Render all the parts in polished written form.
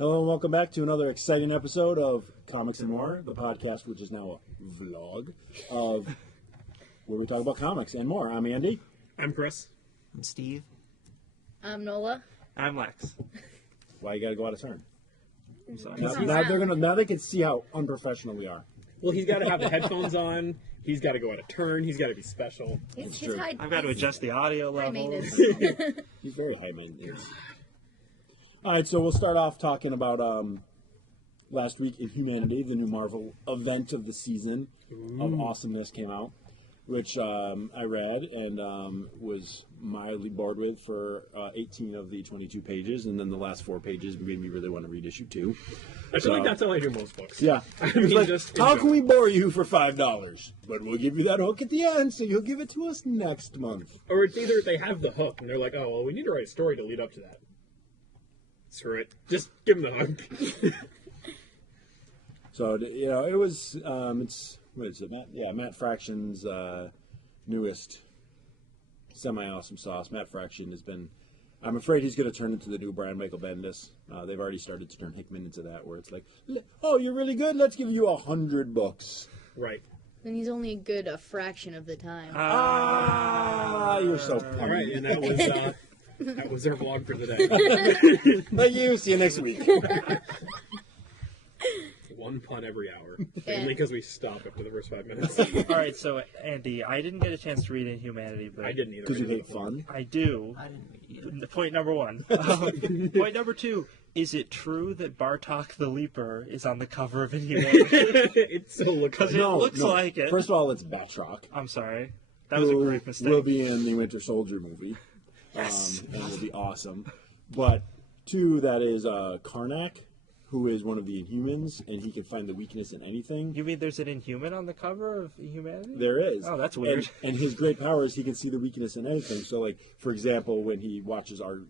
Hello and welcome back to another exciting episode of Comics and More, the podcast which is now a vlog of where we talk about comics and more. I'm Andy. I'm Chris. I'm Steve. I'm Nola. I'm Lex. Why you gotta go out of turn? I'm sorry. Now they can see how unprofessional we are. Well, he's got to have the headphones on. He's got to go out of turn. He's got to be special. He's I've got to adjust the audio high levels. maintenance. He's very high maintenance. All right, so we'll start off talking about last week in Humanity, the new Marvel event of the season of awesomeness came out, which I read and was mildly bored with for 18 of the 22 pages, and then the last 4 pages made me really want to read issue 2. I feel like that's how I do most books. Yeah. I mean, Like, just how enjoy. can we bore you for $5? But we'll give you that hook at the end, so you'll give it to us next month. Or it's either they have the hook and they're like, oh, well, we need to write a story to lead up to that. Screw it. Just give them the hook. So, you know, it was, it's, what is it, Matt? Yeah, Matt Fraction's newest semi-awesome sauce. Matt Fraction has been, I'm afraid he's going to turn into the new Brian Michael Bendis. They've already started to turn Hickman into that, where it's like, oh, you're really good? Let's give you 100 books. Right. And he's only a good fraction of the time. You're so punny. All right, and that was our vlog for the day. Thank you. See you next week. One pun every hour. Mainly because we stop after the first 5 minutes. All right, so Andy, I didn't get a chance to read Inhumanity, but I didn't either. Because you I did hate fun? I do. I didn't read either. Point number 1. Point number 2. Is it true that Bartok the Leaper is on the cover of Inhumanity? It so looks like Because it looks like it. First of all, it's Batroc. I'm sorry. That was a great mistake. Will be in the Winter Soldier movie. Yes. And will be awesome. But 2, that is Karnak, who is one of the Inhumans, and he can find the weakness in anything. You mean there's an Inhuman on the cover of Inhumanity? There is. Oh, that's weird. And his great power is he can see the weakness in anything. So, like, for example, when he watches our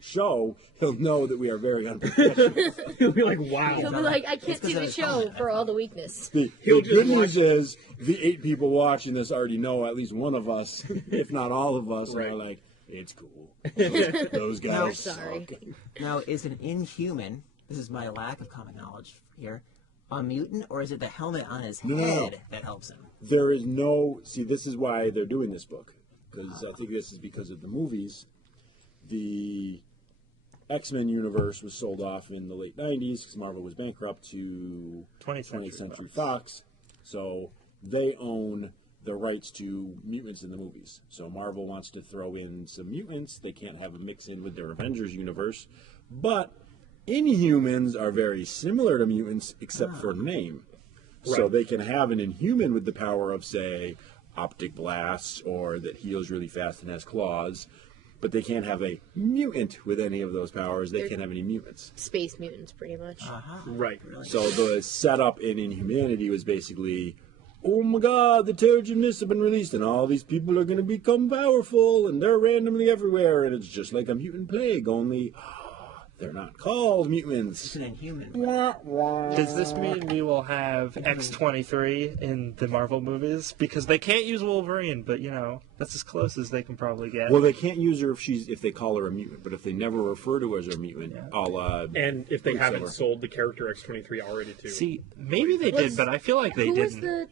show, he'll know that we are very unprofessional. He'll be like, wow. He'll be like, I can't see the show for all the weakness. The He'll just good news watch- is the 8 people watching this already know at least one of us, if not all of us, Right. and are like, it's cool. Those guys sorry. suck. Now, is an Inhuman, this is my lack of comic knowledge here, a mutant, or is it the helmet on his No. head that helps him? There is no... See, this is why they're doing this book. Because I think this is because of the movies. The X-Men universe was sold off in the late 90s because Marvel was bankrupt to 20th Century Fox. So they own the rights to mutants in the movies. So Marvel wants to throw in some mutants. They can't have a mix in with their Avengers universe. But Inhumans are very similar to mutants except for name. So Right. they can have an Inhuman with the power of, say, optic blasts or that heals really fast and has claws. But they can't have a mutant with any of those powers. They can't have any mutants. Space mutants, pretty much. Right. So the setup in Inhumanity was basically, oh my god, the Terrigen Mists have been released and all these people are going to become powerful and they're randomly everywhere and it's just like a mutant plague, only they're not called It's mutants. an Inhuman. Does this mean we will have X-23 in the Marvel movies? Because they can't use Wolverine, but, you know, that's as close as they can probably get. Well, they can't use her if they call her a mutant, but if they never refer to her as a mutant, And if they Quicksilver. haven't sold the character X-23 already, too. See, maybe they did, but I feel like they Who was didn't. it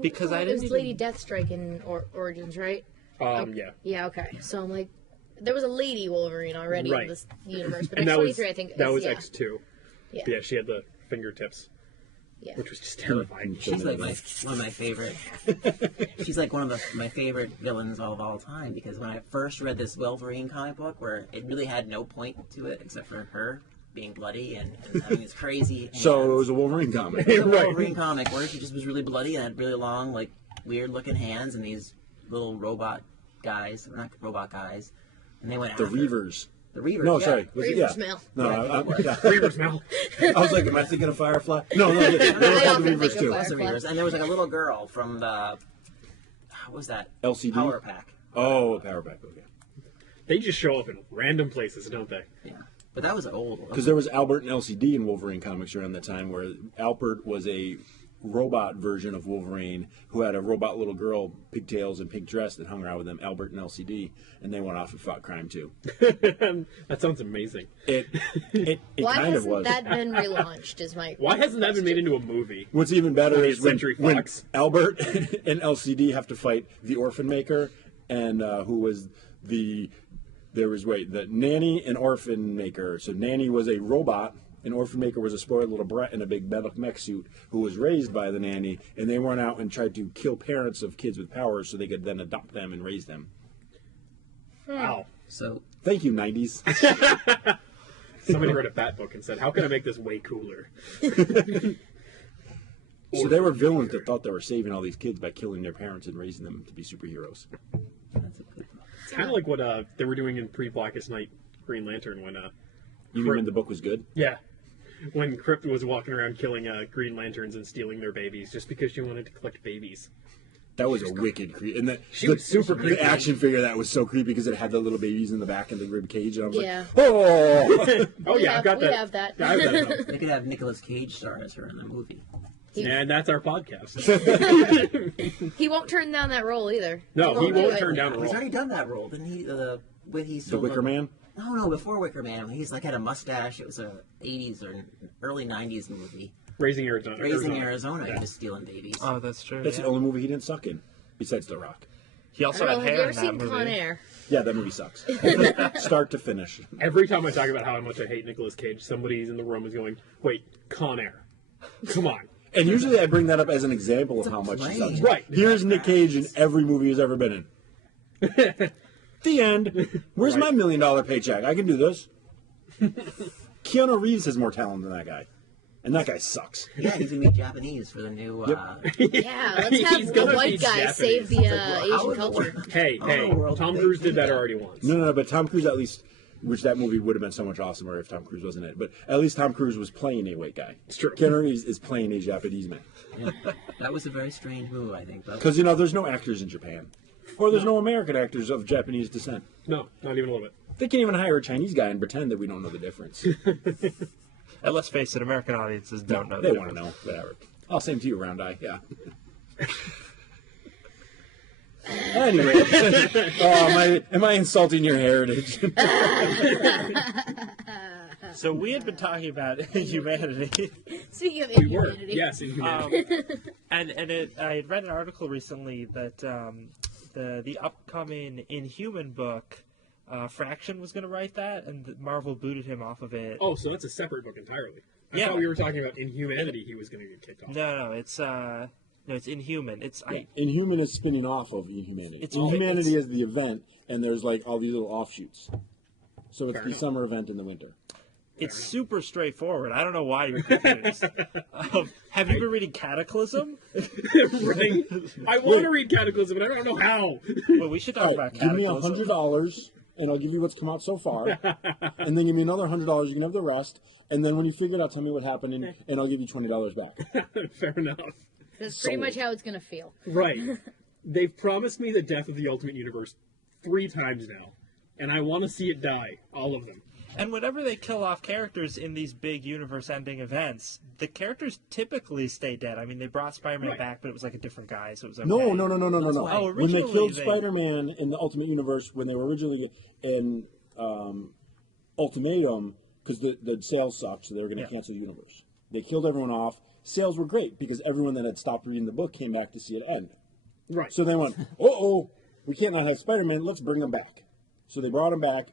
Because I didn't was Lady Deathstrike in Origins, right? Yeah. Yeah, okay. So I'm like, there was a Lady Wolverine already Right. in this universe, but And that was, X-23, I think, that was yeah. X2. Yeah. Yeah, she had the fingertips, Yeah. which was just terrifying. She's like one of my favorite. She's like one of my favorite villains of all time because when I first read this Wolverine comic book, where it really had no point to it except for her being bloody and having this crazy. So it hands. was a Wolverine comic. It was a Right. Wolverine comic where she just was really bloody and had really long, like weird looking hands and these little robot guys, or not robot guys, and they went The after Reavers. The Reavers. No, yeah. sorry. Was it- Reavers yeah. Mail. No, Yeah. Reaver's Mouth. I was like, am I thinking of Firefly? No, they were I called the often Reavers think of too. It was the Reavers, and there was like a little girl from the what was that? LCD? Power Pack. Oh, Power Pack, okay. They just show up in random places, don't they? Yeah, but that was old. Because there was Albert and LCD in Wolverine comics around that time, where Albert was robot version of Wolverine who had a robot little girl, pigtails and pink dress that hung around with them, Albert and LCD, and they went off and fought crime too. That sounds amazing. It Why kind of hasn't was. that been relaunched? Is my Why hasn't that been made into a movie? What's even better is 20th when, Century when Fox. Albert and LCD have to fight the orphan maker, and who was the nanny and orphan maker. So nanny was a robot, and orphan maker was a spoiled little brat in a big metal mech suit who was raised by the nanny, and they went out and tried to kill parents of kids with powers so they could then adopt them and raise them. Wow. So Thank you, 90s. Somebody wrote a Bat book and said, how can I make this way cooler? So they were villains that thought they were saving all these kids by killing their parents and raising them to be superheroes. that's a good one. It's kind of like what they were doing in pre-Blackest Night Green Lantern when, You mean the book was good? yeah, when Krypton was walking around killing Green Lanterns and stealing their babies just because she wanted to collect babies. That was a wicked creepy. And She was super creepy. The action figure that was so creepy because it had the little babies in the back of the rib cage. And I was Yeah. like, oh! Oh yeah, I've got we that. have that. Yeah, I have that. They could have Nicolas Cage star as her in the movie. And that's our podcast. He won't turn down that role either. No, he do won't it. turn down a He's role. already done that role, didn't he? When he The still Wicker Man? No, before Wicker Man. He's like had a mustache. It was a 80s or early 90s movie. Raising Arizona. Raising Arizona, Yeah. he was stealing babies. Oh, that's true. That's yeah. the only movie he didn't suck in, besides The Rock. He I also don't know, had have you hair ever in that seen movie. Con Air? Yeah, that movie sucks. Start to finish. Every time I talk about how much I hate Nicolas Cage, somebody's in the room is going, "Wait, Con Air, come on." And usually I bring that up as an example of how much he sucks. Right. Here's Nick Cage in every movie he's ever been in. The end. Where's my $1 million paycheck? I can do this. Keanu Reeves has more talent than that guy. And that guy sucks. Yeah, he's gonna be Japanese for the new. Yeah, let's He's have gonna a white be guy Japanese. save the how Asian would it culture. work? Hey, Oh, Tom they Cruise did did that that. already once. No, but Tom Cruise at least, which that movie would have been so much awesomer if Tom Cruise wasn't in it. But at least Tom Cruise was playing a white guy. It's true. Keanu Reeves is playing a Japanese man. Yeah. That was a very strange move, I think. But Because, there's no actors in Japan. Or there's no American actors of Japanese descent. No, not even a little bit. They can't even hire a Chinese guy and pretend that we don't know the difference. And let's face it, American audiences don't know. They the want to difference. know. Whatever. Oh, same to you, Round Eye. Yeah. Anyway, am I insulting your heritage? So we had been talking about humanity, Speaking of We were. inhumanity, Yes, in um, humanity. and I had read an article recently that the upcoming Inhuman book, Fraction was going to write that, and Marvel booted him off of it. Oh, so that's a separate book entirely. I Yeah. thought we were talking about Inhumanity. He was going to get kicked off. No, it's Inhuman. It's Inhuman is spinning off of Inhumanity. It's- Inhumanity it's- is the event, and there's like all these little offshoots. So it's Fair the enough. summer event in the winter. It's super straightforward. I don't know why you're confused. Have you been reading Cataclysm? Right? I want to read Cataclysm, but I don't know how. Well, we should talk All about right, give me Cataclysm. $100, and I'll give you what's come out so far. And then give me another $100. You can have the rest. And then when you figure it out, tell me what happened, and I'll give you $20 back. Fair enough. that's pretty much how it's gonna feel. Right. They've promised me the death of the Ultimate Universe 3 times now, and I want to see it die. All of them. And whenever they kill off characters in these big universe-ending events, the characters typically stay dead. I mean, they brought Spider-Man Right. back, but it was like a different guy, so it was okay. No. why- Oh, When they originally killed they- Spider-Man in the Ultimate Universe, when they were originally in Ultimatum, because the sales sucked, so they were going to Yeah. cancel the universe. They killed everyone off. Sales were great because everyone that had stopped reading the book came back to see it end. Right. So they went, uh-oh, we can't not have Spider-Man, let's bring him back. So they brought him back.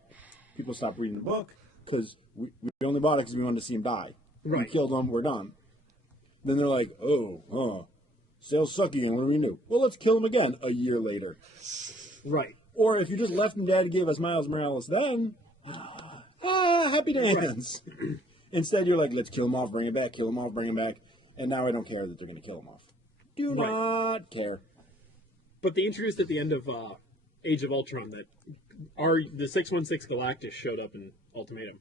People stopped reading the book because we only bought it because we wanted to see him die. We Right. killed him, we're done. Then they're like, sales suck again, what do we do? Well, let's kill him again a year later. Right. Or if you just left him dead and gave us Miles Morales then, happy dance. Instead, you're like, let's kill him off, bring him back, kill him off, bring him back. And now I don't care that they're going to kill him off. Do Right. not care. But they introduced at the end of Age of Ultron that the 616 Galactus showed up in Ultimatum,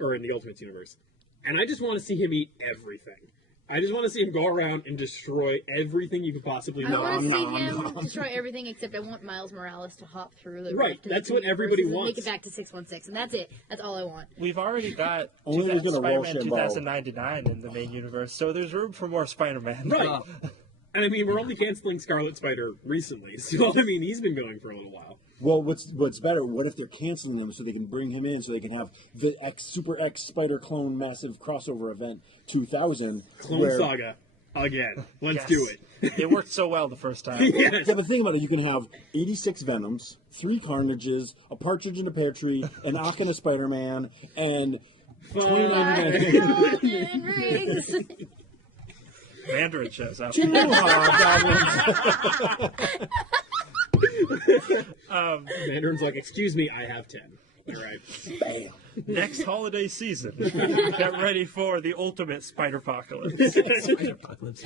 or in the Ultimates universe, and I just want to see him eat everything. I just want to see him go around and destroy everything you could possibly I want to want. see him destroy everything except I want Miles Morales to hop through the Right, rift in that's the what everybody universes and wants. Make it back to 616, and that's it. That's all I want. We've already got Only they're gonna roll Spider-Man Shambo. 2099 in the main universe, so there's room for more Spider-Man. Right. And I mean, we're only canceling Scarlet Spider recently, so I mean, he's been going for a little while. Well, what's better? What if they're canceling them so they can bring him in, so they can have the Super X Spider Clone massive crossover event 2000? Clone Saga again. Let's Yes. do it. It worked so well the first time. Yes. Yeah, but think about it. You can have 86 Venoms, 3 Carnages, a Partridge in a Pear Tree, an Ock and a Spider-Man, and 29 Golden rings. Mandarin shows up. two Hobgoblins. Mandarin's like, excuse me, I have 10. All right. Next holiday season, get ready for the ultimate Spider-Apocalypse. Spider-Apocalypse.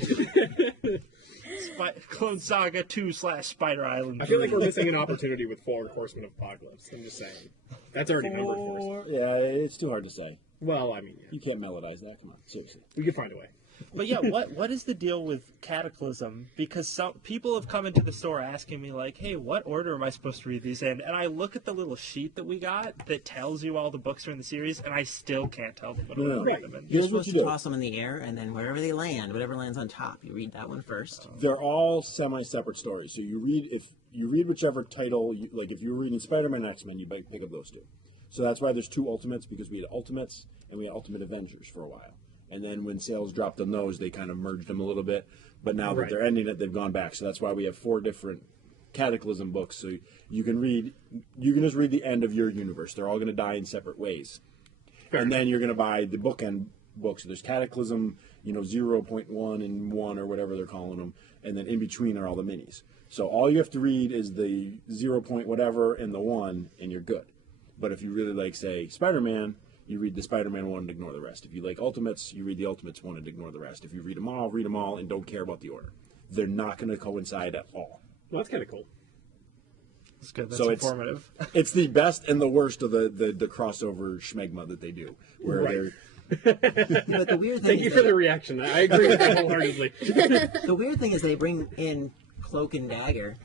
Clone Saga 2/Spider Island. I feel like we're missing an opportunity with 4 Horsemen of Apocalypse. I'm just saying. That's already numbered for us. Yeah, it's too hard to say. Well, I mean, yeah. You can't melodize that. Come on, seriously. We could find a way. But yeah, what is the deal with Cataclysm? Because some people have come into the store asking me like, "Hey, what order am I supposed to read these in?" And I look at the little sheet that we got that tells you all the books are in the series, and I still can't tell them what order to read them in. You're Here's what supposed you to do. toss them in the air, and then wherever they land, whatever lands on top, you read that one first. They're all semi-separate stories. So you read whichever title, like if you're reading Spider-Man and X-Men, you pick up those 2. So that's why there's 2 Ultimates, because we had Ultimates and we had Ultimate Avengers for a while. And then when sales dropped on those, they kind of merged them a little bit. But now that they're ending it, they've gone back. So that's why we have 4 different Cataclysm books. So you can just read the end of your universe. They're all going to die in separate ways. And then you're going to buy the bookend books. So there's Cataclysm, 0.1 and 1 or whatever they're calling them. And then in between are all the minis. So all you have to read is the 0. Whatever and the 1, and you're good. But if you really like, say, Spider-Man, you read the Spider-Man one and ignore the rest. If you like Ultimates, you read the Ultimates one and ignore the rest. If you read them all, and don't care about the order. They're not going to coincide at all. Well, that's kind of cool. That's good. That's So informative. It's the best and the worst of the crossover schmegma that they do. Where Right. But the weird thing Thank you is for the reaction. I agree with that wholeheartedly. the weird thing is they bring in Cloak and Dagger.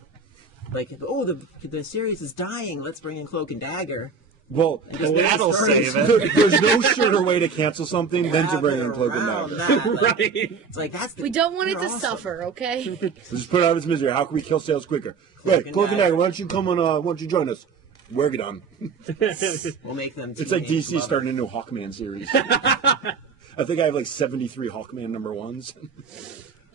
Like, oh, the series is dying. Let's bring in Cloak and Dagger. Well, That'll save it. there's no surer way to cancel something than to bring in Cloak and Around Dagger. that, like, Right. It's like that's the, We don't want it they're to awesome. suffer, okay? So just put it out of its misery. How can we kill sales quicker? Wait, Cloak and Dagger, why don't you come on? Why don't you join us? We're done. We'll make them. It's like teenage DC lovers. starting a new Hawkman series. I think I have like 73 Hawkman #1s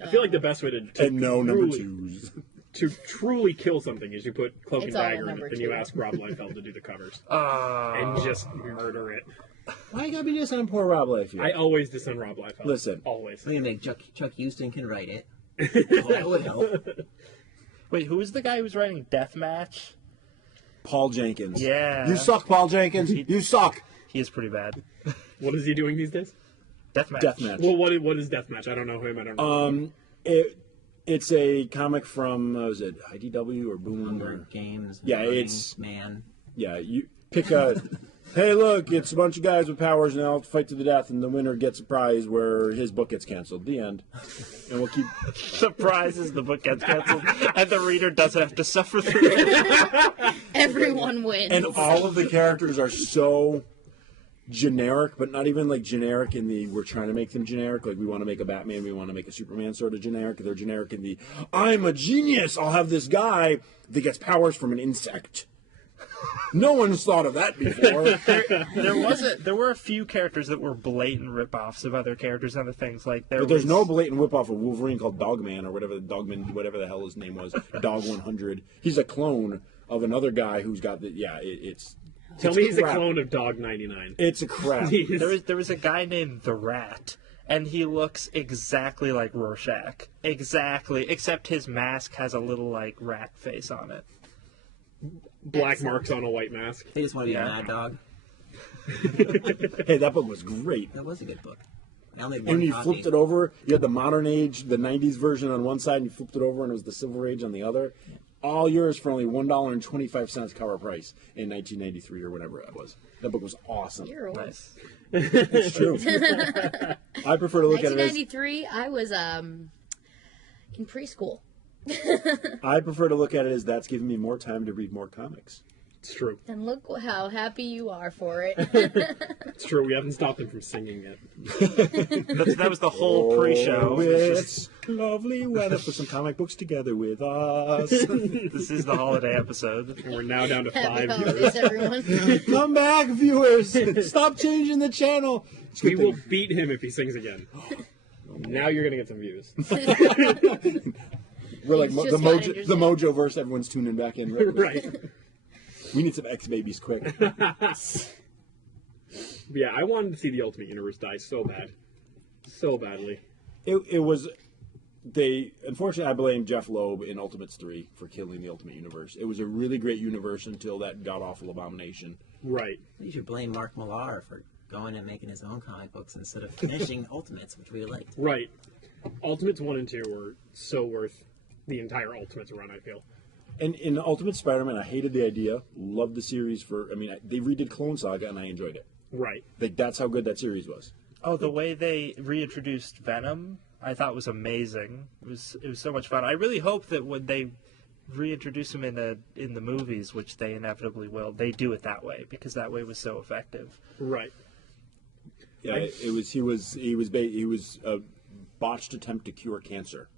I feel like the best way to and no truly- #2s. to truly kill something is you put Cloak and It's all Dagger in number it, and you 2. ask Rob Liefeld to do the covers and just murder it. Why you gotta be just on poor Rob Liefeld? I always disown Rob Liefeld. Listen. Always. We're gonna make Chuck Houston can write it. That would help. Wait, who is the guy who's writing Deathmatch? Paul Jenkins. Yeah. You suck, Paul Jenkins. You suck. He is pretty bad. What is he doing these days? Deathmatch. Deathmatch. Well, what is Deathmatch? I don't know him. I don't know. It's a comic from was it IDW or Boom? Hunger Or, Games. Yeah, Burning it's- Man. yeah, you pick a. Hey, look! It's a bunch of guys with powers, and they'll fight to the death, and the winner gets a prize where his book gets canceled. The end. And we'll keep. The prize is the book gets canceled, and the reader doesn't have to suffer through it. Everyone wins. And all of the characters are so generic, but not even like generic in the we're trying to make them generic. Like we want to make a Batman, we want to make a Superman sort of generic. They're generic in the I'm a genius. I'll have this guy that gets powers from an insect. No one's thought of that before. There were a few characters that were blatant ripoffs of other characters and other things. Like But there's no blatant whip-off of Wolverine called Dogman or whatever the hell his name was. Dog 100. He's a clone of another guy who's got the it's. Tell it's me he's crap. a clone of Dog 99. It's a crap. There was a guy named the Rat, and he looks exactly like Rorschach. Exactly, except his mask has a little like rat face on it. Black marks on a white mask. They just want to be Yeah. a mad dog. Hey, that book was great. That was a good book. I only had And one you copy. flipped it over. You had the modern age, the 90s version on one side, and you flipped it over, and it was the Silver Age on the other. all yours for only $1.25 cover price in 1993 or whatever it was. That book was awesome. You're old. Nice. It's true. I prefer to look at it as 1993, I was in preschool. I prefer to look at it as that's giving me more time to read more comics. It's true. And look how happy you are for it. It's true. We haven't stopped him from singing yet. That was the whole pre-show. Oh, it's lovely weather for some comic books together with us. This is the holiday episode. And we're now down to Happy 5 holidays, viewers. everyone. Come back, viewers. Stop changing the channel. It's a We good will thing. beat him if he sings again. Now you're going to get some views. We're like He's the just got Mojo, interested. the Mojo verse. Everyone's tuning back in. Right. We need some X babies quick. Yeah, I wanted to see the Ultimate Universe die so bad. So badly. It was. They unfortunately, I blame Jeff Loeb in Ultimates 3 for killing the Ultimate Universe. It was a really great universe until that god awful abomination. Right. You should blame Mark Millar for going and making his own comic books instead of finishing Ultimates, which we liked. Right. Ultimates 1 and 2 were so worth the entire Ultimates run, I feel. And in Ultimate Spider-Man, I hated the idea. Loved the series for. I mean, they redid Clone Saga, and I enjoyed it. Right. Like that's how good that series was. Oh, the way they reintroduced Venom, I thought was amazing. It was so much fun. I really hope that when they reintroduce him in the movies, which they inevitably will, they do it that way because that way was so effective. Right. Yeah, it was. He was a botched attempt to cure cancer.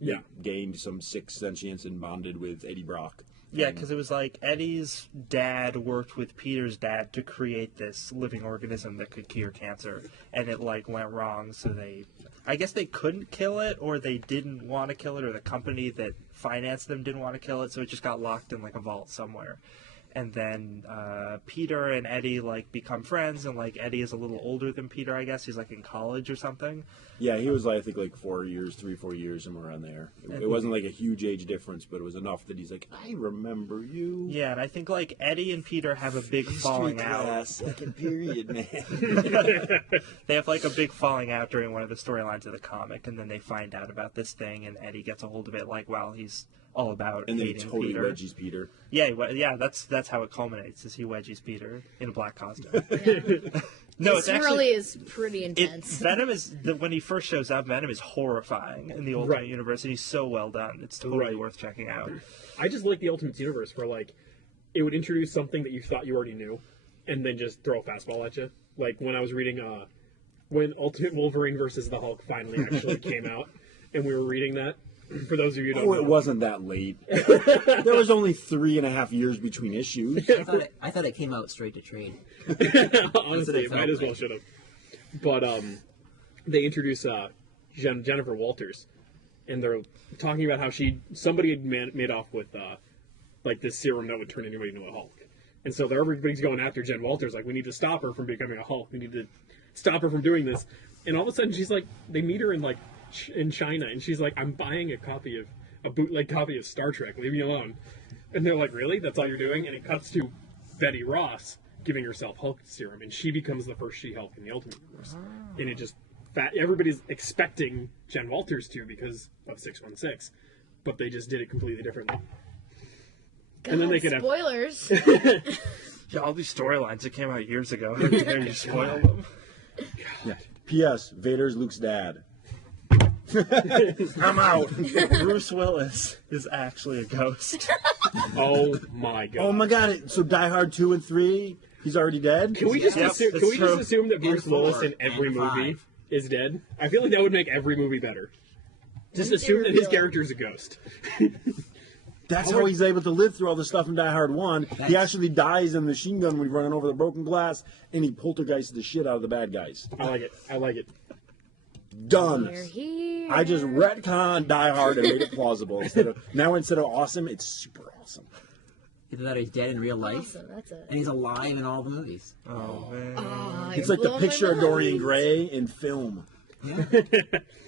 Yeah. Gained some sixth sentience and bonded with Eddie Brock. Yeah, because it was like Eddie's dad worked with Peter's dad to create this living organism that could cure cancer, and it like went wrong. So I guess they couldn't kill it, or they didn't want to kill it, or the company that financed them didn't want to kill it, so it just got locked in like a vault somewhere. And then Peter and Eddie like become friends, and like Eddie is a little older than Peter, I guess he's like in college or something. Yeah, he was I think like 4 years, 4 years, somewhere around there. It wasn't like a huge age difference, but it was enough that he's like, I remember you. Yeah, and I think like Eddie and Peter have a big falling out. Second period, man. They have like a big falling out during one of the storylines of the comic, and then they find out about this thing, and Eddie gets a hold of it like while he's all about And then he hating totally Peter. wedgies Peter. Yeah, that's how it culminates. Is he wedgies Peter in a black costume? Yeah. No, This it's actually really is pretty intense. Venom is when he first shows up. Venom is horrifying in the Ultimate Right. Universe, and he's so well done. It's totally Right. worth checking out. I just like the Ultimate Universe where, like, it would introduce something that you thought you already knew and then just throw a fastball at you. Like, when I was reading, when Ultimate Wolverine versus the Hulk finally actually came out, and we were reading that, for those of you who don't Oh, know. it wasn't that late. There was only 3.5 years between issues. I thought it came out straight to trade. Honestly, it might as well should have. But they introduce Jennifer Walters, and they're talking about how somebody had made off with like this serum that would turn anybody into a Hulk, and so everybody's going after Jen Walters. Like, we need to stop her from becoming a Hulk. We need to stop her from doing this. And all of a sudden, she's like, they meet her in like in China, and she's like, I'm buying a bootleg copy of Star Trek. Leave me alone. And they're like, really? That's all you're doing? And it cuts to Betty Ross giving herself Hulk serum, and she becomes the first She-Hulk in the Ultimate Universe. And it just everybody's expecting Jen Walters to because of 616, but they just did it completely differently. And then they could have spoilers. Yeah, all these storylines that came out years ago. How dare you spoil them? Yeah. P.S. Vader's Luke's dad. I'm out. Bruce Willis is actually a ghost. oh my god. Oh my god, so Die Hard 2 and 3, he's already dead? Can we just Yep, assume? it's Can we true. just assume that Bruce And 4, Willis in every and movie 5. is dead? I feel like that would make every movie better. Just They assume that his reveal it. character is a ghost. That's how he's able to live through all the stuff in Die Hard 1. He That's- actually dies in the machine gun when he's running over the broken glass, and he poltergeists the shit out of the bad guys. I like it. I like it. Done. You're here. I just retconned Die Hard and made it plausible. Instead of awesome, it's super awesome. Either that or he's dead in real life, Awesome, that's it. and he's alive in all the movies. Oh man. Ah, It's you're like the blowing my picture of Dorian mind. Gray in film.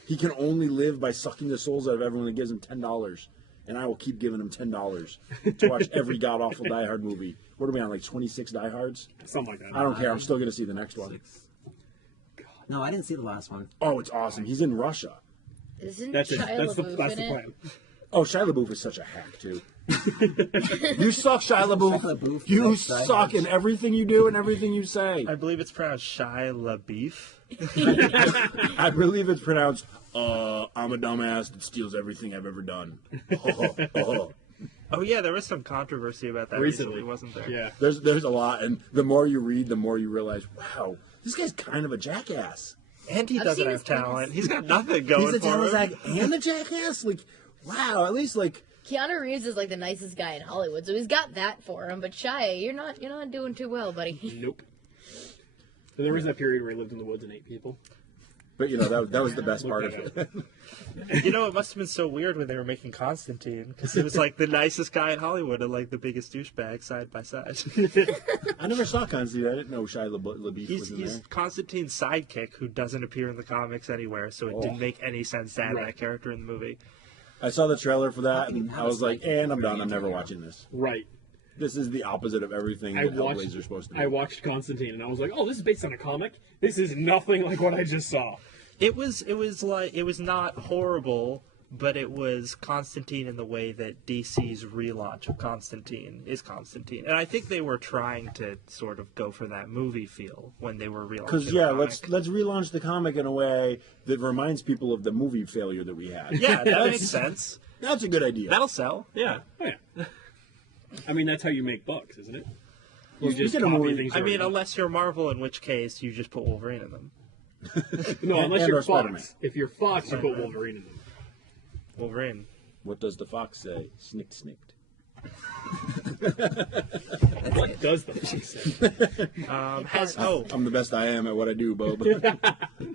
He can only live by sucking the souls out of everyone that gives him $10. And I will keep giving him $10 to watch every god-awful Die Hard movie. What are we on, like 26 Die Hards? Something like that. I don't care. I'm still going to see the next one. 6. No, I didn't see the last one. Oh, it's awesome. He's in Russia. Isn't That's it. Shia That's the LaBeouf that's in the it? plan. Oh, Shia LaBeouf is such a hack, too. You suck, Shia LaBeouf. Shia LaBeouf, You that's right. suck in everything you do and everything you say. I believe it's pronounced Shia LaBeouf. I believe it's pronounced, I'm a dumbass that steals everything I've ever done. Oh yeah, there was some controversy about that recently, wasn't there? Yeah. There's a lot, and the more you read, the more you realize, wow, this guy's kind of a jackass. And he I've doesn't seen have his penis. talent. He's got nothing going He's a for him. talent and a jackass? Like, wow, at least, like, Keanu Reeves is like the nicest guy in Hollywood, so he's got that for him. But Shia, you're not doing too well, buddy. Nope. So there was that period where he lived in the woods and ate people. but, you know, that was the best part of Look it. You know, it must have been so weird when they were making Constantine, because he was like the nicest guy in Hollywood and like the biggest douchebag side by side. I never saw Constantine. I didn't know Shia LaBeouf was in He's there. Constantine's sidekick who doesn't appear in the comics anywhere, so it didn't make any sense to add that character in the movie. I saw the trailer for that, and How I was like, like and I'm done. I'm 3 never ago. watching this. Right. This is the opposite of everything that Hellblazer is supposed to be. I watched Constantine and I was like, oh, this is based on a comic? This is nothing like what I just saw. It was not horrible, but it was Constantine in the way that DC's relaunch of Constantine is Constantine. And I think they were trying to sort of go for that movie feel when they were relaunching Because, the yeah, comic. let's relaunch the comic in a way that reminds people of the movie failure that we had. Yeah, that makes sense. That's a good idea. That'll sell. Yeah. Oh, yeah. I mean, that's how you make bucks, isn't it? You Well, just speaking of copy movies- things. I mean, already. unless you're Marvel, in which case you just put Wolverine in them. no, unless and you're or Spider-Man. Fox. If you're Fox, you put Wolverine in them. Wolverine. What does the fox say? Snicked, snicked. What does the Fox say? I'm the best I am at what I do, Bob.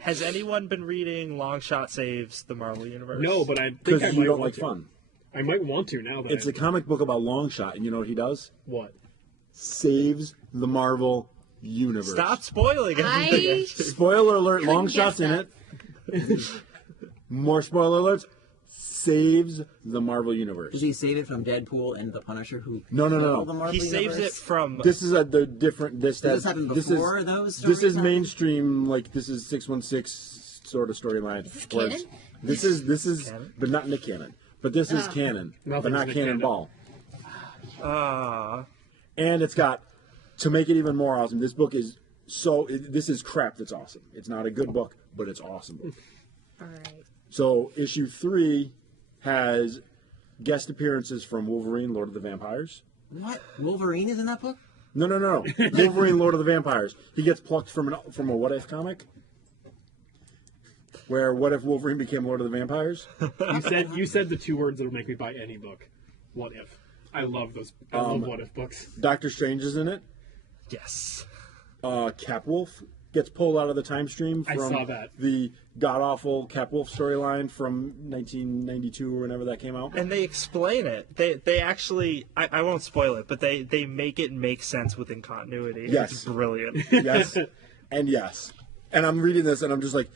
Has anyone been reading Long Shot Saves the Marvel Universe? No, but I think Because I you might don't want like to. fun. I might want to now that It's a comic book about Longshot, and you know what he does? what? Saves the Marvel universe. Stop spoiling everything. I Spoiler alert, Couldn't Longshot's in guess it. More spoiler alerts. Saves the Marvel universe. Does he save it from Deadpool and the Punisher? Who No. killed the Marvel He saves it Universe? from... This is the different. This Did this happen this before is, those This is stories mainstream. Like this is 616 sort of storyline. this where canon? it's- This is, Canon? but not Nick Cannon. But this is Oh. canon, but Nothing's not Nick Cannon Cannon. Ball. And it's got, to make it even more awesome. This book is this is crap. That's awesome. It's not a good book, but it's awesome. All right. So issue 3 has guest appearances from Wolverine, Lord of the Vampires. What? Wolverine is in that book? No. Wolverine, Lord of the Vampires. He gets plucked from a What If comic. Where What If Wolverine became Lord of the Vampires? You said the 2 words that would make me buy any book. What if? I love those. I love what if books. Doctor Strange is in it. Yes. Capwolf gets pulled out of the time stream I from saw that. the god-awful Capwolf storyline from 1992 or whenever that came out. And they explain it. They actually... I won't spoil it, but they make it make sense within continuity. Yes. It's brilliant. Yes. And yes. And I'm reading this and I'm just like,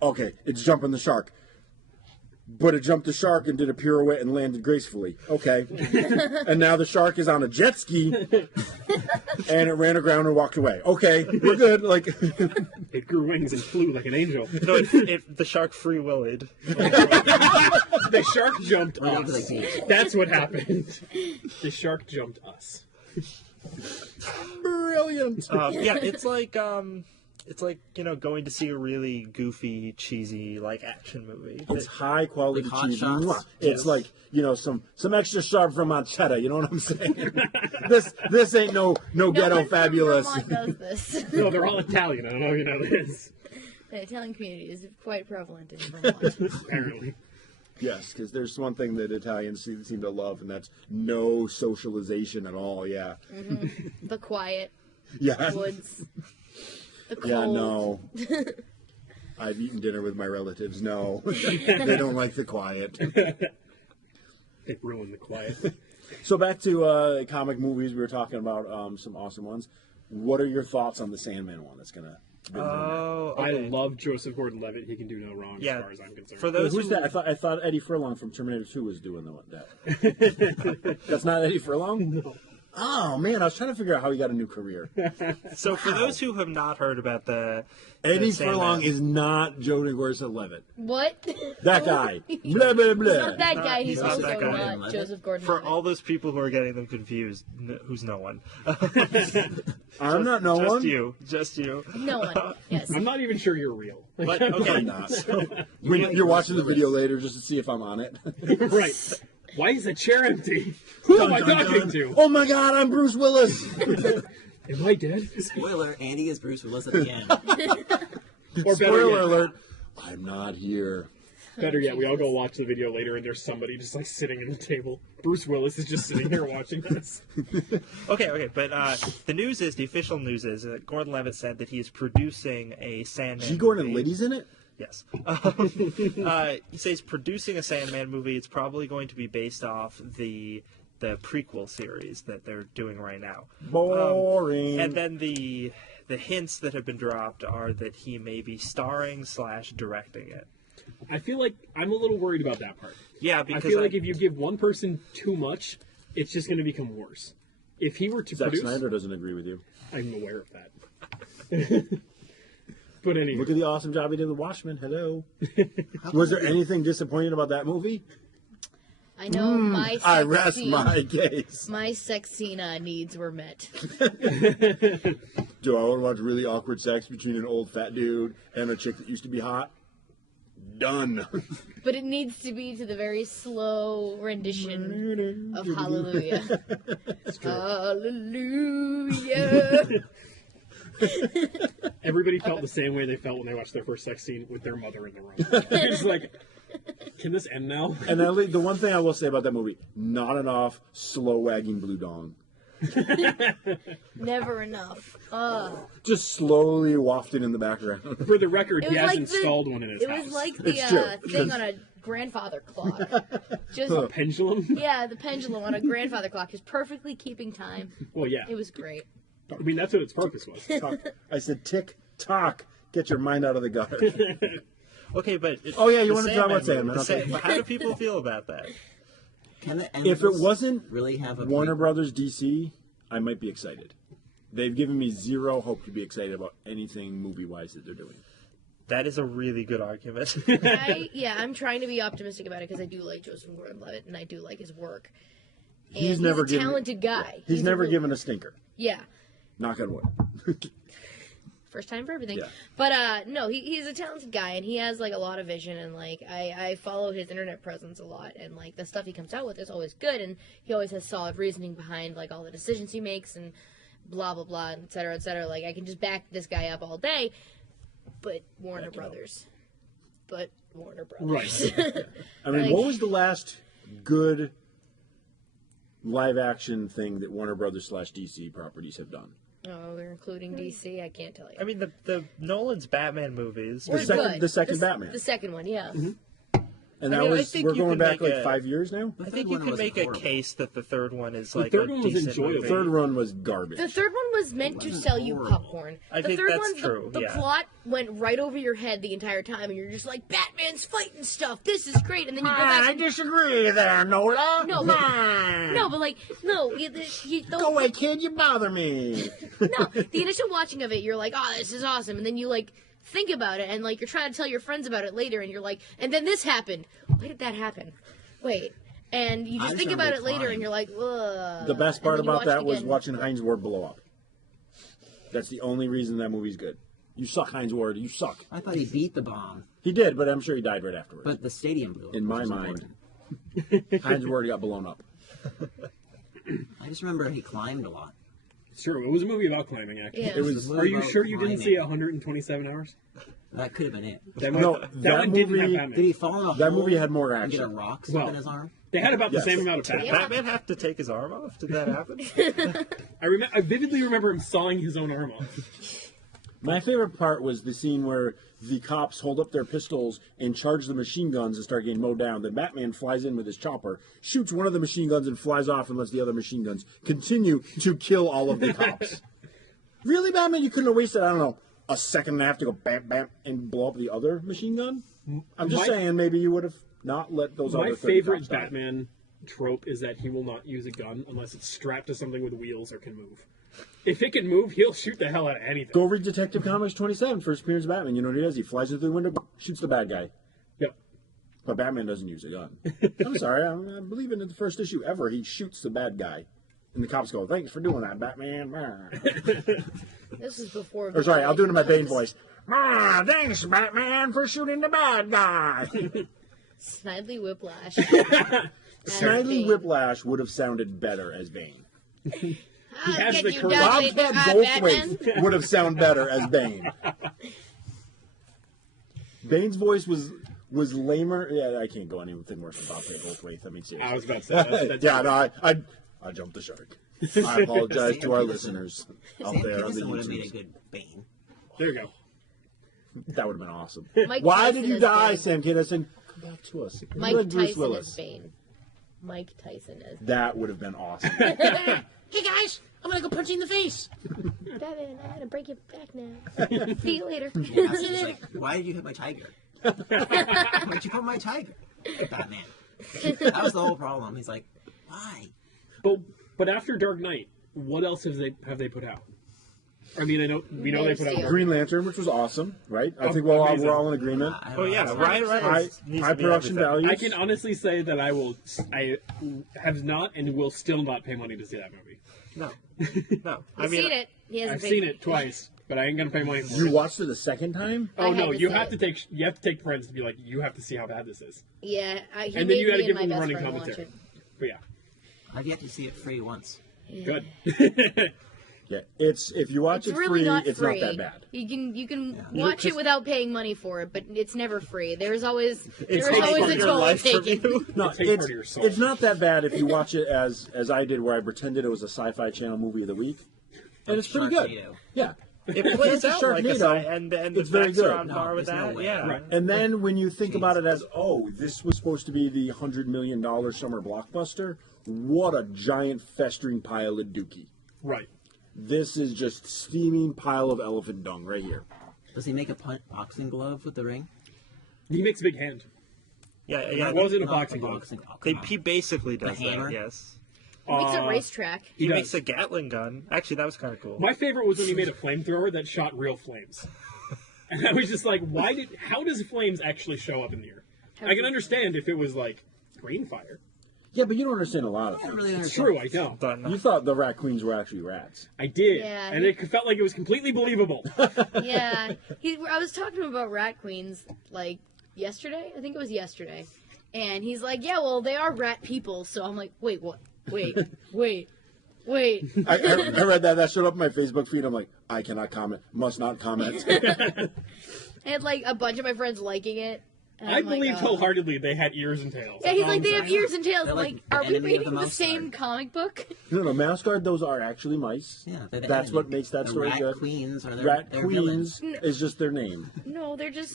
okay, it's jumping the shark. But it jumped the shark and did a pirouette and landed gracefully. Okay. And now the shark is on a jet ski and it ran aground and walked away. Okay, we're good. Like, It grew wings and flew like an angel. No, the shark free-willed. The shark jumped Well, like us. the- That's what happened. The shark jumped us. brilliant. Yeah, it's like going to see a really goofy, cheesy like action movie. It's high quality Like Hot cheese. Shots? Mwah. It's like, some extra sharp from cheddar. You know what I'm saying? this ain't no ghetto one from fabulous. Vermont does this. No, they're all Italian. I don't know if you know this. The Italian community is quite prevalent in Vermont. Apparently. Yes, because there's one thing that Italians seem to love, and that's no socialization at all. Yeah. The quiet Yeah. woods. The cold. Yeah, no. I've eaten dinner with my relatives. No. They don't like the quiet. They ruined the quiet. So back to comic movies. We were talking about some awesome ones. What are your thoughts on the Sandman one that's going to be Oh, I okay. love Joseph Gordon-Levitt. He can do no wrong Yeah, as far as I'm concerned. For those Who's who, that? I thought Eddie Furlong from Terminator 2 was doing that. That's not Eddie Furlong? Oh man, I was trying to figure out how he got a new career. So for those who have not heard about the Eddie Sandman- Furlong is not Jody Gordon-Levitt. What? That guy. Blah blah blah. Not that guy. He's he's not also that guy. not Joseph Gordon. For all those people who are getting them confused, who's no one? I'm not no just one. Just you. No one. Yes. I'm not even sure you're real. But okay, I'm not. When you're watching the video later just to see if I'm on it. Right. Why is the chair empty? Who am I Dun, dun, talking dun. to? Oh my God, I'm Bruce Willis. Am I dead? Spoiler: Andy is Bruce Willis at the end. Or better Spoiler yet, alert. I'm not here. better yet, we all go watch the video later and there's somebody just like sitting at the table. Bruce Willis is just sitting here watching this. Okay, but the official news is that Gordon-Levitt said that he is producing a Sandman G. Gordon movie. Liddy's in it? Yes. He says producing a Sandman movie. It's probably going to be based off the prequel series that they're doing right now. Boring. And then the hints that have been dropped are that he may be starring / directing it. I feel like I'm a little worried about that part. Yeah, I because feel like if you give one person too much, it's just going to become worse. If he were to Zack produce, Snyder doesn't agree with you. I'm aware of that. But anyway, Look at the awesome job he did with Watchmen. Hello. Was there anything disappointing about that movie? I know my sex I rest scene, my case. my sex scene needs were met. Do I want to watch really awkward sex between an old fat dude and a chick that used to be hot? Done. But it needs to be to the very slow rendition of Hallelujah. Hallelujah. everybody felt the same way they felt when they watched their first sex scene with their mother in the room. It's like, can this end now? And the one thing I will say about that movie, not enough slow wagging blue dong. Never enough. Just slowly wafting in the background. For the record, It he was has like installed one in his It house. was like It's true. the thing on a grandfather clock. Just Pendulum? yeah, the pendulum on a grandfather clock is perfectly keeping time. Well, yeah. It was great. I mean, that's what its purpose was. I said, tick tock. Get your mind out of the gutter. okay, but Oh, yeah, you the want to talk about Sandman, the okay. But how do people feel about that? Can the If it wasn't really have a Warner prequel? Brothers DC, I might be excited. They've given me zero hope to be excited about anything movie-wise that they're doing. That is a really good argument. I'm trying to be optimistic about it because I do like Joseph Gordon-Levitt and I do like his work. And He's never a given talented guy. He's never really- given a stinker. Yeah. Knock on wood. First time for everything. Yeah. But no, he's a talented guy and he has like a lot of vision and like I follow his internet presence a lot and like the stuff he comes out with is always good and he always has solid reasoning behind like all the decisions he makes and blah blah blah, et cetera, et cetera. Like I can just back this guy up all day. But Warner Brothers. Right. I mean, Like- what was the last good live-action thing that Warner Brothers / DC properties have done? Oh, they're including DC. I can't tell you. I mean, the Nolan's Batman movies. We're good. the second Batman. The second one, yeah. And I that mean, I was, think we're you going can back make like a- 5 years now? The I third think you one can wasn't make a horrible. case that the third one is The like third a one was decent enjoyable. movie. Third run was garbage. The third one was meant to wasn't sell you horrible. popcorn. I The think third that's one, true, the yeah. plot went right over your head the entire time, and you're just like, Batman's fighting stuff. This is great. And then you go back and disagree there, Nola. No, but like, no, Go away, kid, you bother me. no. The initial watching of it, you're like, oh, this is awesome, and then you like think about it, and like you're trying to tell your friends about it later, and you're like, and then this happened. Why did that happen? Wait. And you I just just think remember about it later, flying. and you're like, ugh. The best And part then you about watch that it was again. watching Heinz Ward blow up. That's the only reason that movie's good. You suck, Heinz Ward. You suck. I thought he beat the bomb, He did, but I'm sure he died right afterwards. but the stadium blew up. In my which is mind. important. Heinz Ward got blown up. I just remember he climbed a lot. It's true. It was a movie about climbing, actually. Yeah. It was. Are you sure you didn't see 127 hours? That could have been it. That No, that that one didn't have movie- Batman. Did he fall in a That hole movie had more and get a action. rock stuck Well, in his arm? They had about the Yes. same amount of fat. Yeah. Batman have to take his arm off? Did that happen? I vividly remember him sawing his own arm off. My favorite part was the scene where the cops hold up their pistols and charge the machine guns and start getting mowed down. Then Batman flies in with his chopper, shoots one of the machine guns and flies off and lets the other machine guns continue to kill all of the cops. Really, Batman? You couldn't have wasted, I don't know, a second and a half to go bam, bam, and blow up the other machine gun? I'm just My- saying maybe you would have not let those My other 30 favorite cops die. Batman trope is that he will not use a gun unless it's strapped to something with wheels or can move. If it can move, he'll shoot the hell out of anything. Go read Detective Comics 27, first appearance of Batman. You know what he does? He flies into the window, shoots the bad guy. Yep. But Batman doesn't use a gun. I'm sorry, I believe in the first issue ever, he shoots the bad guy. And the cops go, "Thanks for doing that, Batman." This is before. Or sorry, I'll do it in my Bane voice. Thanks, Batman, for shooting the bad guy. Snidely Whiplash. Snidely Whiplash would have sounded better as Bane. He has Get the you courage. down, Bobcat Batman. Goldthwait would have sounded better as Bane. Bane's voice was lamer. Yeah, I can't go anything worse than Bobcat Goldthwait. I mean, seriously. I was about to say that's Yeah, no, I jumped the shark. I apologize to our listeners out Sam there on the Kinison would have made a YouTube. good Bane. There you go. That would have been awesome. Mike Why Tyson did you is die, Bane. Sam Kinison? Come back to us. Mike Like Bruce Tyson Willis. is Bane. Mike Tyson is. That would have been awesome. Hey guys, I'm gonna go punch you in the face. Batman, I gotta break your back now. See you later. It's like, why did you hit my tiger? Why'd you put my tiger? Batman. That was the whole problem. He's like, why? But after Dark Knight, what else have they put out? I mean, we know they put out Man of Green Lantern, which was awesome, right? I think Amazing. we're all in agreement. Oh yeah, Ryan High, Reynolds needs high to be production everything. values. I can honestly say that I have not and will still not pay money to see that movie. No, no. I've seen it. He hasn't I've paid seen me. it twice, but I ain't gonna pay money for You it. watched it a second time? Oh I no, had to you see have it. to take friends to be like, you have to see how bad this is, Yeah, he and then made you got to me give and them my the best running friend watch commentary. it. But yeah, I've yet to see it free once. good. Yeah. It's if you watch It's it really free, not it's free. not that bad. You can Yeah. watch it without paying money for it, but it's never free. There's always It's a part of your toll life from taken. you. No, It takes part of your soul. it's not that bad if you watch it as I did, where I pretended it was a Sci-Fi Channel movie of the week, and it's pretty good. Sharknado. Yeah. It plays out like a Sharknado, and the it's very bets are good. on par No, with there's no that. way. Yeah. Right. And then when you think about it as, oh, this was supposed to be the $100 million summer blockbuster, what a giant festering pile of dookie. Right. This is just steaming pile of elephant dung right here. Does he make a boxing glove with the ring? He makes a big hand. Yeah, yeah. It wasn't a Not boxing glove. Oh, come on. He basically does hammer? that. Yes. He makes a racetrack. He does. makes a Gatling gun. Actually, that was kind of cool. My favorite was when he made a flamethrower that shot real flames. And I was just like, how does flames actually show up in the air? I can understand if it was like green fire. Yeah, but you don't understand a lot of I don't things. really It's understand. true, I don't. Done. You thought the rat queens were actually rats. I did. Yeah, And it felt like it was completely believable. Yeah, I was talking to him about rat queens like yesterday. I think it was yesterday, and he's like, "Yeah, well, they are rat people." So I'm like, "Wait, what? Wait." I read that. That showed up on my Facebook feed. I'm like, I cannot comment. Must not comment. I had like a bunch of my friends liking it. and I I'm like, believed wholeheartly they had ears and tails. Yeah, he's That's like, all they I'm have saying. ears and tails. They're I'm like like, the are we enemy of reading the the mouse same guard. comic book? No, mouse guard. Those are actually mice. Yeah, they're the That's enemy. what makes that the story rat good. Queens are Rat their queens villains. is just their name. No, they're the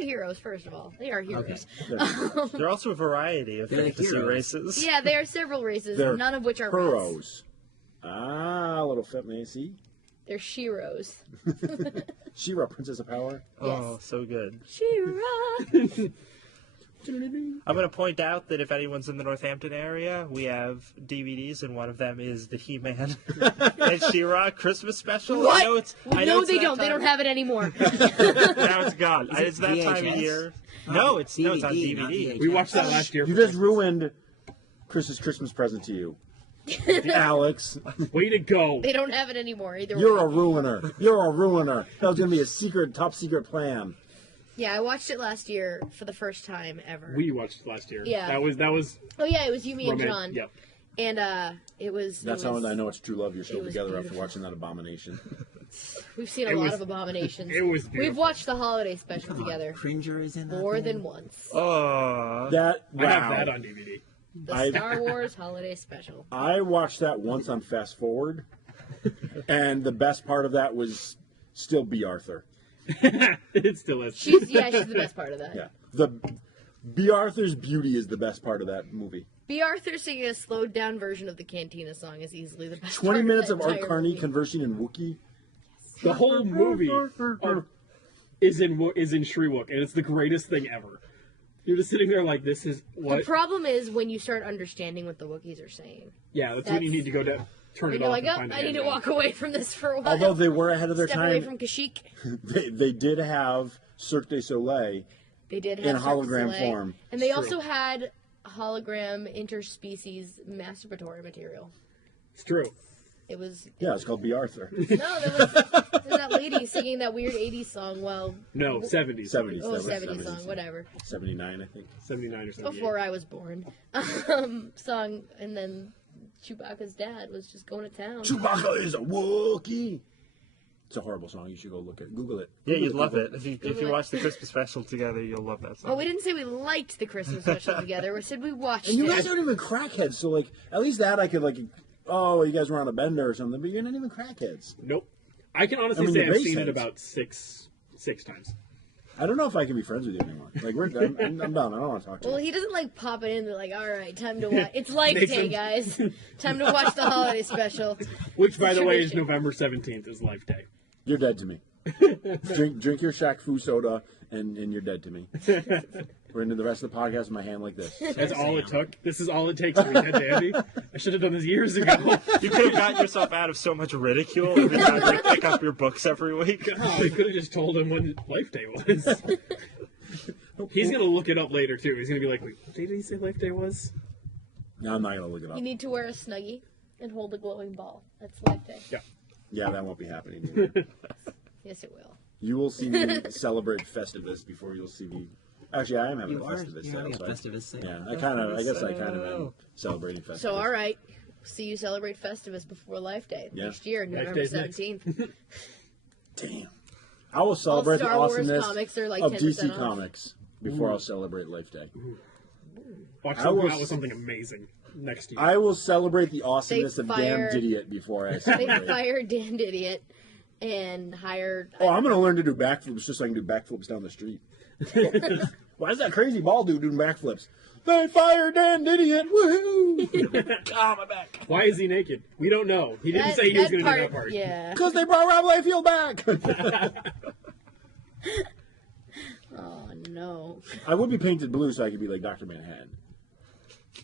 heroes. First of all, they are heroes. There are also a variety of They're the fantasy heroes. races. Yeah, there are several races, They're none of which are rats. Puros. Ah, little feminine. See, They're Shiros. She-Ra, Princess of Power. Oh, Yes. so good. Shira. I'm going to point out that if anyone's in the Northampton area, we have DVDs, and one of them is the He-Man and She-Ra Christmas special. What? I know it's, I know No, it's they that don't. They time- don't have it anymore. Now it's gone. Is it It's that time of VHS? year. Oh, No, it's on DVD, not DVD. VHS. We watched that last year. You just ruined Chris's Christmas present to you, Alex. Way to go. They don't have it anymore either. You're way. a ruiner. You're a ruiner. That was gonna be a secret, top secret plan. Yeah, I watched it last year for the first time ever. We watched it last year. Yeah. That was Oh yeah, it was you, me, and romantic. John. Yep. And it was. That's it was, how I know it's true love. You're still it was together after beautiful. watching that abomination. We've seen a It lot was- of abominations. it was We've beautiful. watched the holiday special Come on, together Cringer is in that more thing? than once. Oh, That I have wow. that on DVD. The Star Wars holiday special. I watched that once on Fast Forward, and the best part of that was still B. Arthur. It still is. She's the best part of that. Yeah, the B. Arthur's beauty is the best part of that movie. B. Arthur singing a slowed down version of the Cantina song is easily the best. 20 part minutes of of that Art entire Carney movie. conversing in Wookiee. The whole movie is in Shriwook, and it's the greatest thing ever. You're just sitting there like, this is The what? problem is when you start understanding what the Wookiees are saying. Yeah, that's when you need to go down, turn And it you're off like, and oh, find I need to the walk away from this for a while. Although they were ahead of their Step away time, from Kashyyyk. they did have Cirque du Soleil. They did have In Cirque du hologram Soleil. form. And they It's also true. had hologram interspecies masturbatory material. It's true. It was Yeah, it's called B. Arthur. no, there was that lady singing that weird '80s song. Well, No, 70s. 70s. oh, That was 70s song, whatever. 79, I think. 79 or 78. Before I was born, song, and then Chewbacca's dad was just going to town. Chewbacca is a Wookiee. It's a horrible song. You should go Google it. Yeah, Google you'd love people. it. If Google you it. watch the Christmas special together, you'll love that song. Well, we didn't say we liked the Christmas special together. We said we watched And you it. guys aren't even crackheads, so like at least that I could like. Oh, you guys were on a bender or something, but you're not even crackheads. Nope. I can honestly I mean, say your I've seen base it heads. about six times. I don't know if I can be friends with you anymore. Like we're done. I'm done. I don't want to talk to Well, you. he doesn't like pop it in. They're like, all right, time to watch. It's Life Makes Day, him- guys. Time to watch the holiday special. Which, by the way, is tradition. November 17th is Life Day. You're dead to me. drink your Shaq Fu soda, and you're dead to me. We're into the rest of the podcast with my hand like this. That's all it took. This is all it takes to be dead to Andy. I should have done this years ago. You could have gotten yourself out of so much ridicule every time you pick up your books every week. Oh, we could have just told him when Life Day was. He's going to look it up later, too. He's going to be like, wait, what day did he say Life Day was? No, I'm not gonna look it up. You need to wear a Snuggie and hold a glowing ball. That's Life Day. Yeah. Yeah, that won't be happening. Either. Yes, it will. You will see me celebrate Festivus before you'll see me. Actually, I am having You a are Festivus you're sale. having a So Festivus sale. yeah, I guess I kind of am celebrating Festivus. So, all right. See you celebrate Festivus before Life Day Yeah. next year, November Day's next. 17th. Damn. I will celebrate the Star Wars awesomeness comics are like of 10% DC off. Comics before I'll celebrate Life Day. Watch I them come will out with s- something amazing next year. I will celebrate the awesomeness They of fired- Damn Idiot before I They celebrate. fired Dan Didiot and hired. Oh, I'm going to learn to do backflips just so I can do backflips down the street. Why is that crazy bald dude doing backflips? They fired Dan Idiot. Woohoo! Ah, my back. Why is he naked? We don't know. He didn't say he was going to do that part. Yeah. Because they brought Rob Liefeld back. Oh no. I would be painted blue so I could be like Dr. Manhattan.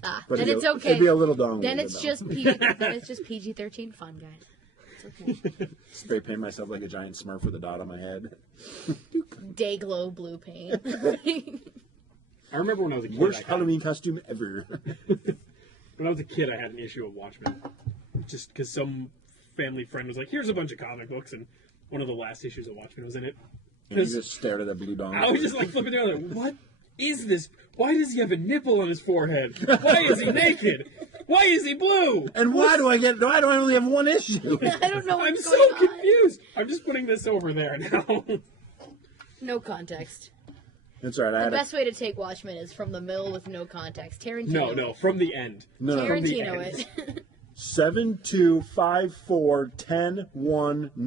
Ah, But then it'd it's be okay. It'd be a little dong. Then with it's it, just PG-13 fun, guys. It's okay. spray paint myself like a giant Smurf with a dot on my head. Day glow blue paint. I remember when I was a kid. Worst I had- Halloween costume ever. When I was a kid, I had an issue of Watchmen. Just because some family friend was like, here's a bunch of comic books, and one of the last issues of Watchmen was in it. And you just stared at that blue dong. I was just like flipping through, like, what is this? Why does he have a nipple on his forehead? Why is he naked? Why is he blue? And why do I only have one issue? I don't know I'm what's so going on. confused. I'm just putting this over there now. No context. That's all right. I The had best way to take Watchmen is from the middle with no context. Tarantino. No, from the end. no. From the Tarantino end. it.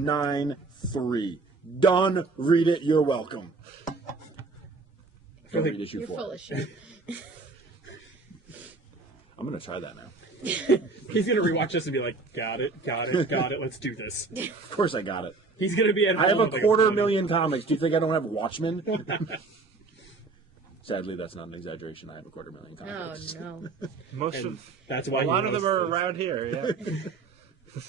725410193. Done. Read it. You're welcome. Don't read issue You're 4. full of shit. I'm gonna try that now. He's gonna rewatch this and be like, got it, let's do this. Of course, I got it. He's gonna be at home. I have a like, 250,000 comics. Do you think I don't have Watchmen? Sadly, that's not an exaggeration. I have a 250,000 Oh comics. no. Most And of that's why a lot he of them knows are this. around here. Yeah.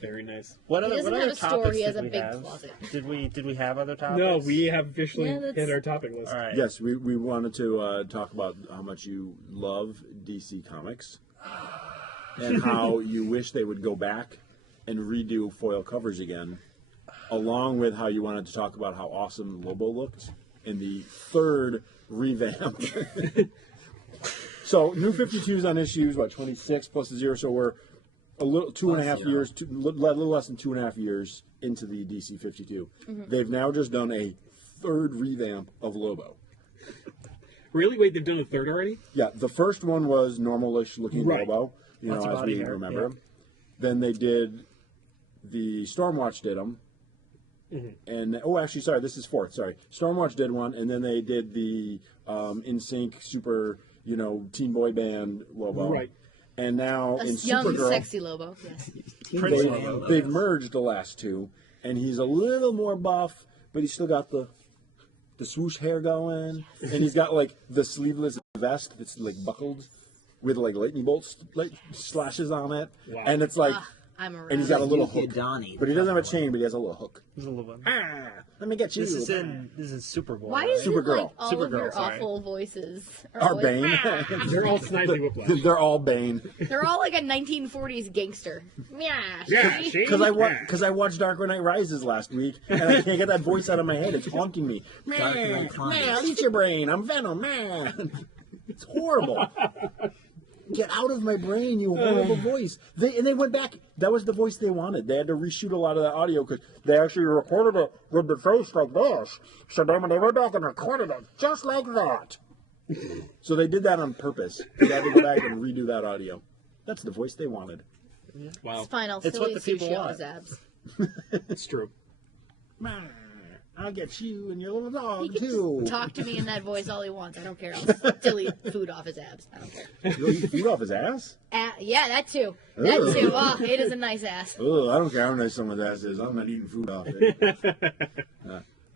Very nice. What He other, doesn't what have other a store, topics he has did a we big have? closet. Did we have other topics? No, we have officially Yeah, that's- hit our topic list. All right. Yes, we wanted to talk about how much you love DC Comics and how you wish they would go back and redo foil covers again, along with how you wanted to talk about how awesome Lobo looked in the third revamp. So, new 52s on issues, 26 plus the 0, so we're a little 2.5 0. years, a little less than 2.5 years into the DC 52. They've now just done a third revamp of Lobo. Really? Wait, they've done a third already? Yeah, the first one was normalish looking Right. Lobo, Lots of as body we hair, remember yeah. him. Then they did the Stormwatch did them, and actually, sorry, this is fourth. Sorry, Stormwatch did one, and then they did the NSYNC super, teen boy band Lobo. Right. And now A in young, Supergirl, sexy Lobo. Yes. Prince they, Lobo. they've merged the last two, and he's a little more buff, but he's still got the the swoosh hair going, and he's got like the sleeveless vest that's like buckled with like lightning bolts like slashes on it, Wow. and it's like, I'm around. and he's got a little Yuki hook, Donnie, but he doesn't have a chain, but he has a little hook. There's a little bit. Ah, let me get you. This is Super Bowl. Why right? is it Supergirl. like all of Supergirl, your sorry. awful voices Are always- Bane. They're all Snidely Whiplash. They're all Bane. They're all like a 1940s gangster. Yeah. Yeah, see? see? Because I watched Dark Knight Rises last week, and I can't get that voice out of my head. It's haunting me. Dark Man, Knight Rises. I'll eat your brain. I'm Venom, man. It's horrible. Get out of my brain, you horrible voice. They went back. That was the voice they wanted. They had to reshoot a lot of that audio because they actually recorded it with the face like this. So then when they went back and recorded it just like that. So they did that on purpose. They had to go back and redo that audio. That's the voice they wanted. Wow, It's fine. I'll It's still what eat the people sushi on want. his abs. it's true. I'll get you and your little He dog can too. just talk to me in that voice all he wants. I don't care. I'll still eat food off his abs. I don't care. You'll eat food off his ass? Yeah, that too. That Ugh. too. Oh, it is a nice ass. Ugh, I don't care how nice someone's ass is. I'm not eating food off it.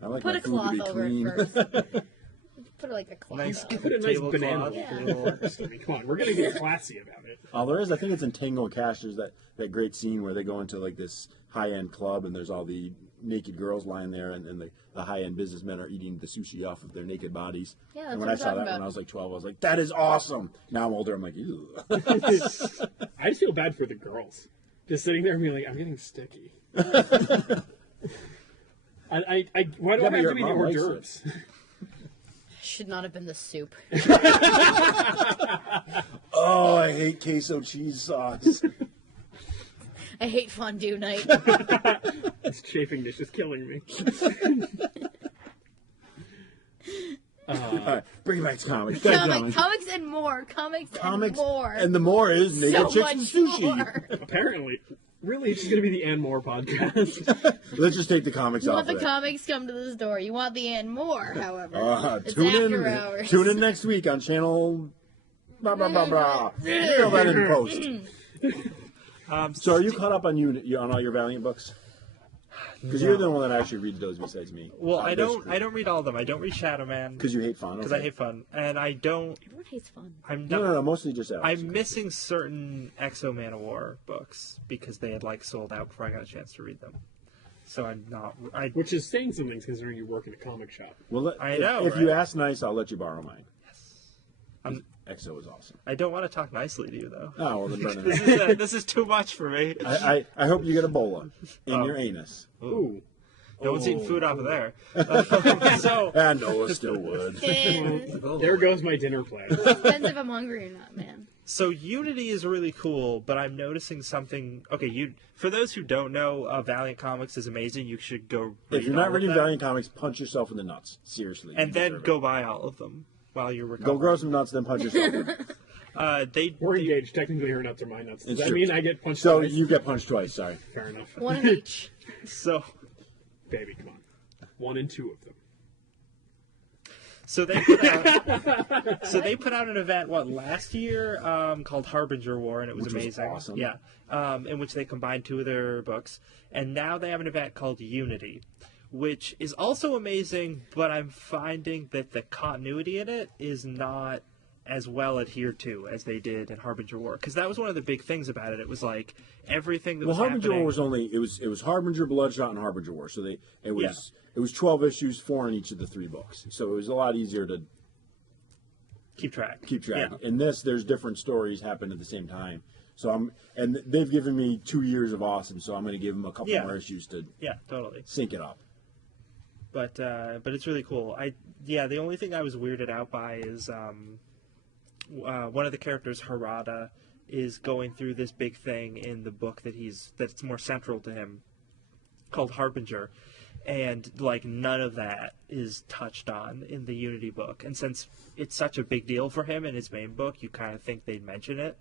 I like Put my a food to cloth be over clean. it first. Put like a cloth. Nice. over. Put a nice Tablecloth, banana yeah. leaf. I mean, come on, we're gonna get classy about it. Oh, there is. I think it's in Tango and Cash. There's that great scene where they go into like this high-end club and there's all the naked girls lying there, and the high-end businessmen are eating the sushi off of their naked bodies. Yeah, that's and what when I I'm saw talking that about. when I was like 12, I was like, that is awesome. Now I'm older. I'm like, ew. I just feel bad for the girls, just sitting there and being like, I'm getting sticky. Why do Yeah, I but have to your be the mom hors likes it. d'oeuvres? Should not have been the soup. Oh, I hate queso cheese sauce. I hate fondue night. This chafing dish is killing me. All right, bring back comics. Thank you, Alan. Comics and more. Comics and more. and the more is naked so chicks much and sushi. more. Apparently, really, it's just gonna be the and more podcast. Let's just take the comics You off want the of it. comics, come to the store. You want the and more, however. It's Tune after hours. Tune in next week on channel. Blah blah blah blah. Feel that in post. So, are you caught up on on all your Valiant books? Because you're the one that actually reads those besides me. Well, I don't read all of them. I don't read Shadow Man Because you hate fun. because I hate fun, and I don't. Everyone hates fun. I'm No, not. no, mostly just Alex. I'm missing certain Exo Man of War books because they had like sold out before I got a chance to read them. So I'm not. Which is saying some things considering you work in a comic shop. Well, I know, If you right? ask nice, I'll let you borrow mine. I'm- Exo is awesome. I don't want to talk nicely to you though. Oh, well, then burn it. This is too much for me. I hope you get Ebola in Oh. your anus. Ooh. No one's eating food off of there. So And Noah still would. There goes my dinner plan. Depends if I'm hungry or not, man. So Unity is really cool, but I'm noticing something. Okay, for those who don't know, Valiant Comics is amazing. You should go. If you're all not of reading them, Valiant Comics, punch yourself in the nuts. Seriously. and You then deserve go it. buy all of them while you're Go recovering. grow some nuts, then punch yourself. We're engaged. Technically, her nuts are my nuts. Does It's that true. mean I get punched So twice? you get punched twice. Sorry. Fair enough. One of each. So Baby, come on. 1 and 2 of them. So they put out an event last year called Harbinger War, and it was Which was amazing. awesome. Yeah, in which they combined 2 of their books, and now they have an event called Unity, which is also amazing. But I'm finding that the continuity in it is not as well adhered to as they did in Harbinger War, because that was one of the big things about it. It was like everything that Well, was Harbinger happening. War was only it was Harbinger, Bloodshot, and Harbinger War. So it was 12 issues, 4 in each of the 3 books. So it was a lot easier to keep track. track. Yeah. In this, there's different stories happen at the same time. So and they've given me 2 years of awesome. So I'm going to give them a couple Yeah. more issues to Yeah, totally. sync it up. But it's really cool. The only thing I was weirded out by is one of the characters, Harada, is going through this big thing in the book that's more central to him, called Harbinger, and like none of that is touched on in the Unity book. And since it's such a big deal for him in his main book, you kind of think they'd mention it,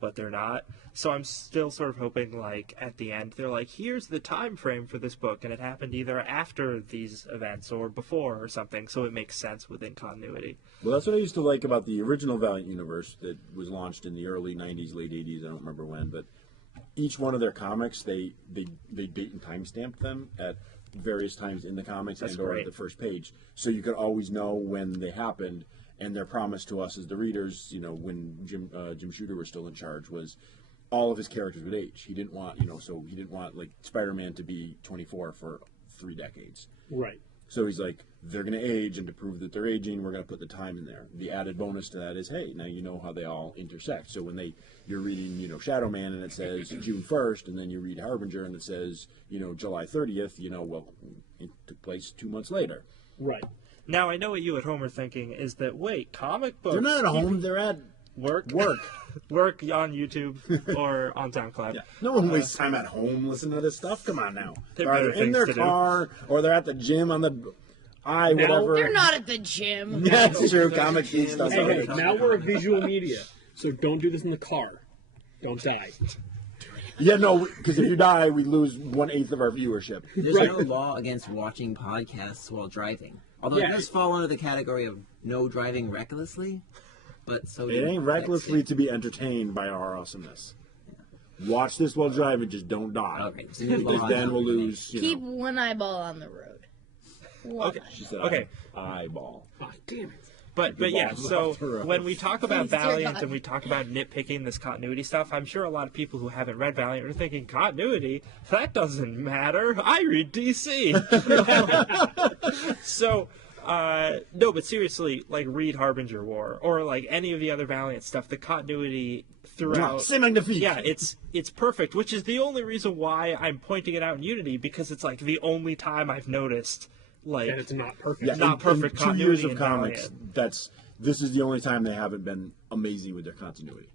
but they're not. So I'm still sort of hoping, like, at the end, they're like, here's the time frame for this book, and it happened either after these events or before or something, so it makes sense within continuity. Well, that's what I used to like about the original Valiant universe that was launched in the early 90s, late 80s, I don't remember when, but each one of their comics, they date and timestamped them at various times in the comics That's and or at great. the first page, so you could always know when they happened. And their promise to us as the readers, when Jim Shooter was still in charge, was all of his characters would age. He didn't want, so he didn't want like Spider-Man to be 24 for 3 decades. Right. So he's like, they're going to age, and to prove that they're aging, we're going to put the time in there. The added bonus to that is, hey, now you know how they all intersect. So when you're reading, Shadow Man, and it says June 1st, and then you read Harbinger, and it says, July 30th, well, it took place 2 months later. Right. Now, I know what you at home are thinking is that, wait, comic books... They're not at home, they're at work. Work on YouTube or on SoundCloud. Yeah. No one wastes time at home listening to this stuff. Come on now. They're They're better either in things their to do. car, or they're at the gym on the... whatever. They're not at the gym. That's true. Comic Geek stuff. Hey, now we're a visual media, so don't do this in the car. Don't die. Yeah, no, because if you die, we lose 1/8 of our viewership. There's no law against watching podcasts while driving. Although it does fall under the category of no driving recklessly. But so It ain't recklessly to be entertained by our awesomeness. Watch this while driving, just don't die. Okay, so Because then we'll lose, Keep one eyeball on the road. One Okay. She said Okay. eyeball. Oh, damn it. But yeah, balls so off the road. when we talk about Please, dear Valiant God. and we talk about nitpicking this continuity stuff, I'm sure a lot of people who haven't read Valiant are thinking, continuity? That doesn't matter. I read DC. So, no, but seriously, like read Harbinger War or like any of the other Valiant stuff, the continuity throughout. C'est magnifique. Yeah, it's perfect, which is the only reason why I'm pointing it out in Unity, because it's like the only time I've noticed like And it's not perfect. Yeah, not perfect in 2 years continuity of in comics, Valiant. this is the only time they haven't been amazing with their continuity.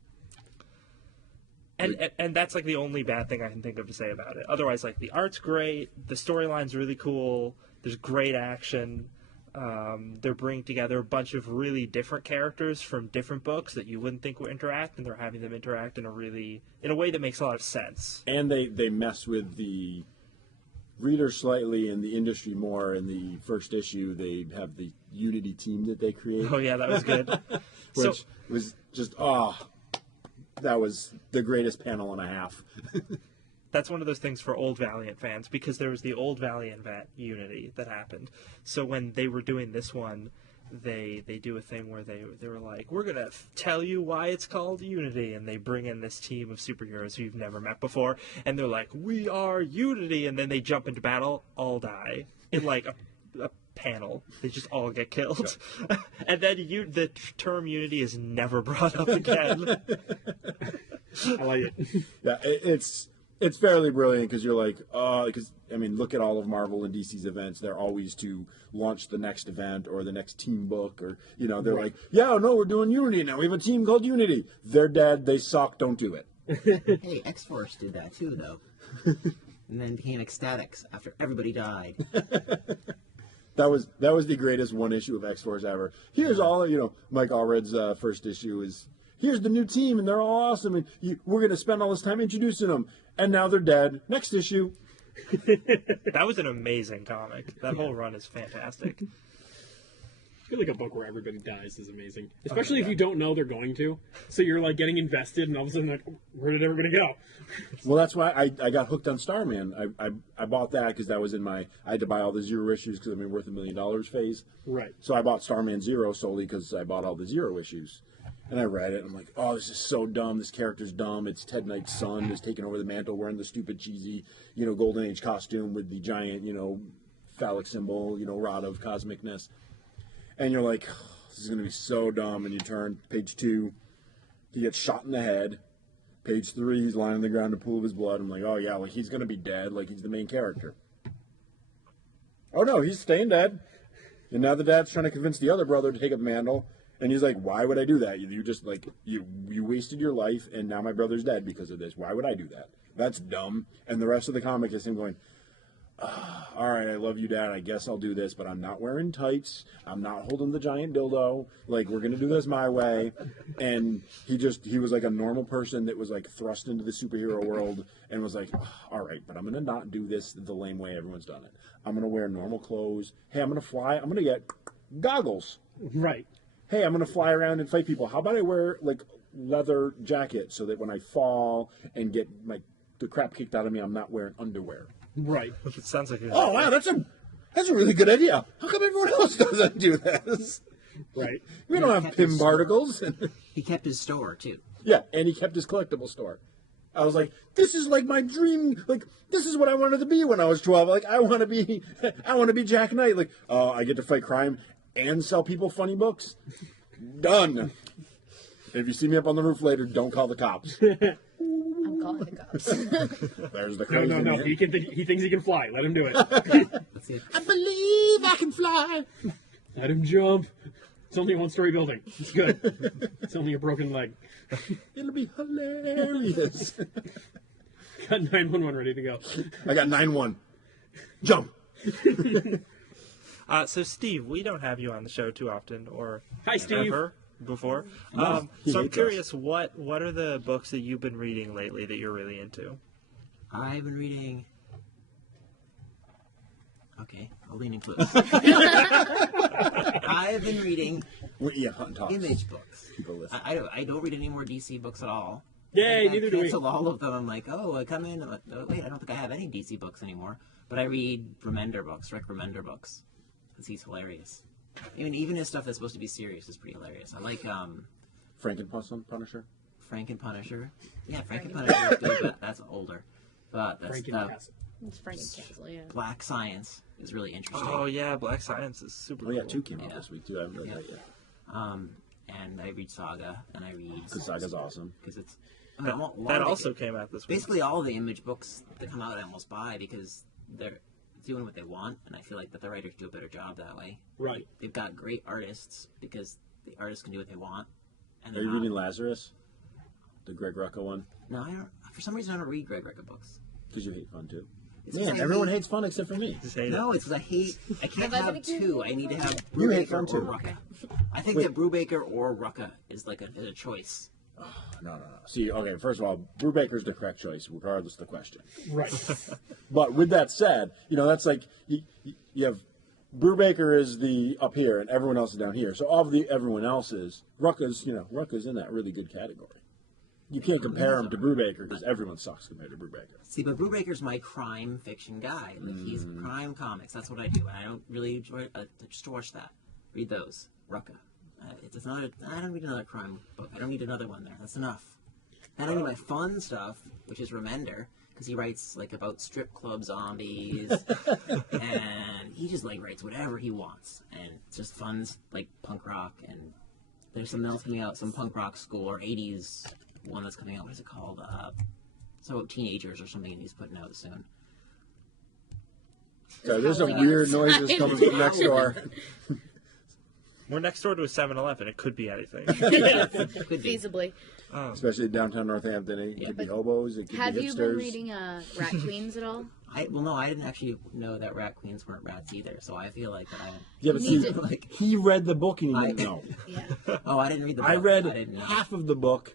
And that's like the only bad thing I can think of to say about it. Otherwise, like the art's great, the storyline's really cool, there's great action. They're bringing together a bunch of really different characters from different books that you wouldn't think would interact, and they're having them interact in a way that makes a lot of sense. And they mess with the reader slightly and the industry more. In the first issue, they have the Unity team that they create. Oh yeah, that was good. Which was just, that was the greatest panel and a half. That's one of those things for old Valiant fans, because there was the old Valiant Unity that happened. So when they were doing this one, they do a thing where they were like, we're going to tell you why it's called Unity, and they bring in this team of superheroes who you've never met before, and they're like, we are Unity, and then they jump into battle, all die, in like a panel. They just all get killed. And then the term Unity is never brought up again. I like it. Yeah, it's fairly brilliant, because you're like, because, I mean, look at all of Marvel and DC's events. They're always to launch the next event or the next team book, or, they're like, yeah, no, we're doing Unity now. We have a team called Unity. They're dead. They suck. Don't do it. Hey, X-Force did that too, though. And then became ecstatics after everybody died. That was the greatest one issue of X-Force ever. Here's all, Mike Allred's first issue is, here's the new team, and they're all awesome, and we're going to spend all this time introducing them, and now they're dead. Next issue. That was an amazing comic. That whole run is fantastic. I feel like a book where everybody dies is amazing, especially if you don't know they're going to. So you're like getting invested, and all of a sudden, like, where did everybody go? Well, that's why I got hooked on Starman. I bought that because that was in I had to buy all the Zero issues because I'm in worth $1 million phase. Right. So I bought Starman Zero solely because I bought all the Zero issues. And I read it, and I'm like, oh, this is so dumb. This character's dumb. It's Ted Knight's son who's taking over the mantle wearing the stupid, cheesy, Golden Age costume with the giant, phallic symbol, rod of cosmicness. And you're like, oh, this is going to be so dumb. And you turn page 2, he gets shot in the head. Page 3, he's lying on the ground in a pool of his blood. I'm like, oh, yeah, like he's going to be dead. Like he's the main character. Oh, no, he's staying dead. And now the dad's trying to convince the other brother to take up the mantle. And he's like, why would I do that? You just, like, you wasted your life, and now my brother's dead because of this. Why would I do that? That's dumb. And the rest of the comic is him going, all right, I love you, Dad. I guess I'll do this, but I'm not wearing tights. I'm not holding the giant dildo. Like, we're going to do this my way. And he was like a normal person that was, like, thrust into the superhero world and was like, all right, but I'm going to not do this the lame way everyone's done it. I'm going to wear normal clothes. Hey, I'm going to fly. I'm going to get goggles. Right. Hey, I'm going to fly around and fight people. How about I wear, like, leather jacket so that when I fall and get, like, the crap kicked out of me, I'm not wearing underwear. Right. It sounds like Oh wow, that's a really good idea. How come everyone else doesn't do this? Right. We don't have Pym particles. He kept his store too. Yeah, and he kept his collectible store. I was like, this is like my dream. Like, this is what I wanted to be when I was 12. Like, I want to be Jack Knight. Like, oh, I get to fight crime and sell people funny books. Done. If you see me up on the roof later, don't call the cops. I'm calling the cops. There's the No, crazy no, no. man. He thinks he can fly. Let him do it. Let's see. I believe I can fly. Let him jump. It's only a one-story building. It's good. It's only a broken leg. It'll be hilarious. Got 911 ready to go. I got 9-1. Jump. So, Steve, we don't have you on the show too often, or Hi, Steve. ever before. he So I'm hates curious, what are the books that you've been reading lately that you're really into? I've been reading. Okay, I'll lean into it. I've been reading Yeah, hunt and talks. image books. People listen. I don't read any more DC books at all. Yay, I neither do we. canceled all of them. I'm like, oh, I come in. Wait, I don't think I have any DC books anymore. But I read Remender books, Rick Remender books, because he's hilarious. Even his stuff that's supposed to be serious is pretty hilarious. I like Frankenpunisher? Frankenpunisher. Yeah, Frankenpunisher is good, but that's older. But that's Frankie Castle. It's Franken-Castle, yeah. Black Science is really interesting. Oh yeah, Black Science is super. Oh, yeah, cool. 2 came out Yeah. this week, too. I haven't read that yet. And I read Saga, and I read Because Saga's awesome. because it's That also came out this week. basically all the image books that come out I almost buy because they're doing what they want, and I feel like that the writers do a better job that way. Right. They've got great artists because the artists can do what they want. And Are they're you not- reading Lazarus? The Greg Rucka one? No, I don't. For some reason, I don't read Greg Rucka books. Because you hate fun, too. It's 'cause Man, I everyone hate- hates fun except for me. Just hate No, it. it's because I can't Have I have been accused two. of I need to have You hate Brubaker fun, or too. Rucka. I think that Brubaker or Rucka is like a choice. No. See, okay, first of all, Brubaker's the correct choice, regardless of the question. Right. But with that said, that's like, you have, Brubaker is the up here, and everyone else is down here. So of the everyone else's, Rucka's in that really good category. You can't compare him to Brubaker, because everyone sucks compared to Brubaker. See, but Brubaker's my crime fiction guy. Like, he's crime comics. That's what I do, and I don't really enjoy it. Just to watch that. Read those. Rucka. It's not. I don't need another crime book. I don't need another one there. That's enough. And I need my fun stuff, which is Remender, because he writes like about strip club zombies, and he just like writes whatever he wants, and it's just fun, like punk rock. And there's something else coming out, some punk rock school or '80s one that's coming out. What is it called? So about teenagers or something, and he's putting out soon. So there's some howling weird outside. noises coming from next door. We're next door to a 7-Eleven. It could be anything. Could be. Feasibly. Especially downtown Northampton. It could be hobos, it could Have be you hipsters. been reading Rat Queens at all? No, I didn't actually know that rat queens weren't rats either. So I feel like I. Yeah, but You need see, to- like, he read the book and he didn't know. Yeah. oh, I didn't read the book. I read didn't know. half of the book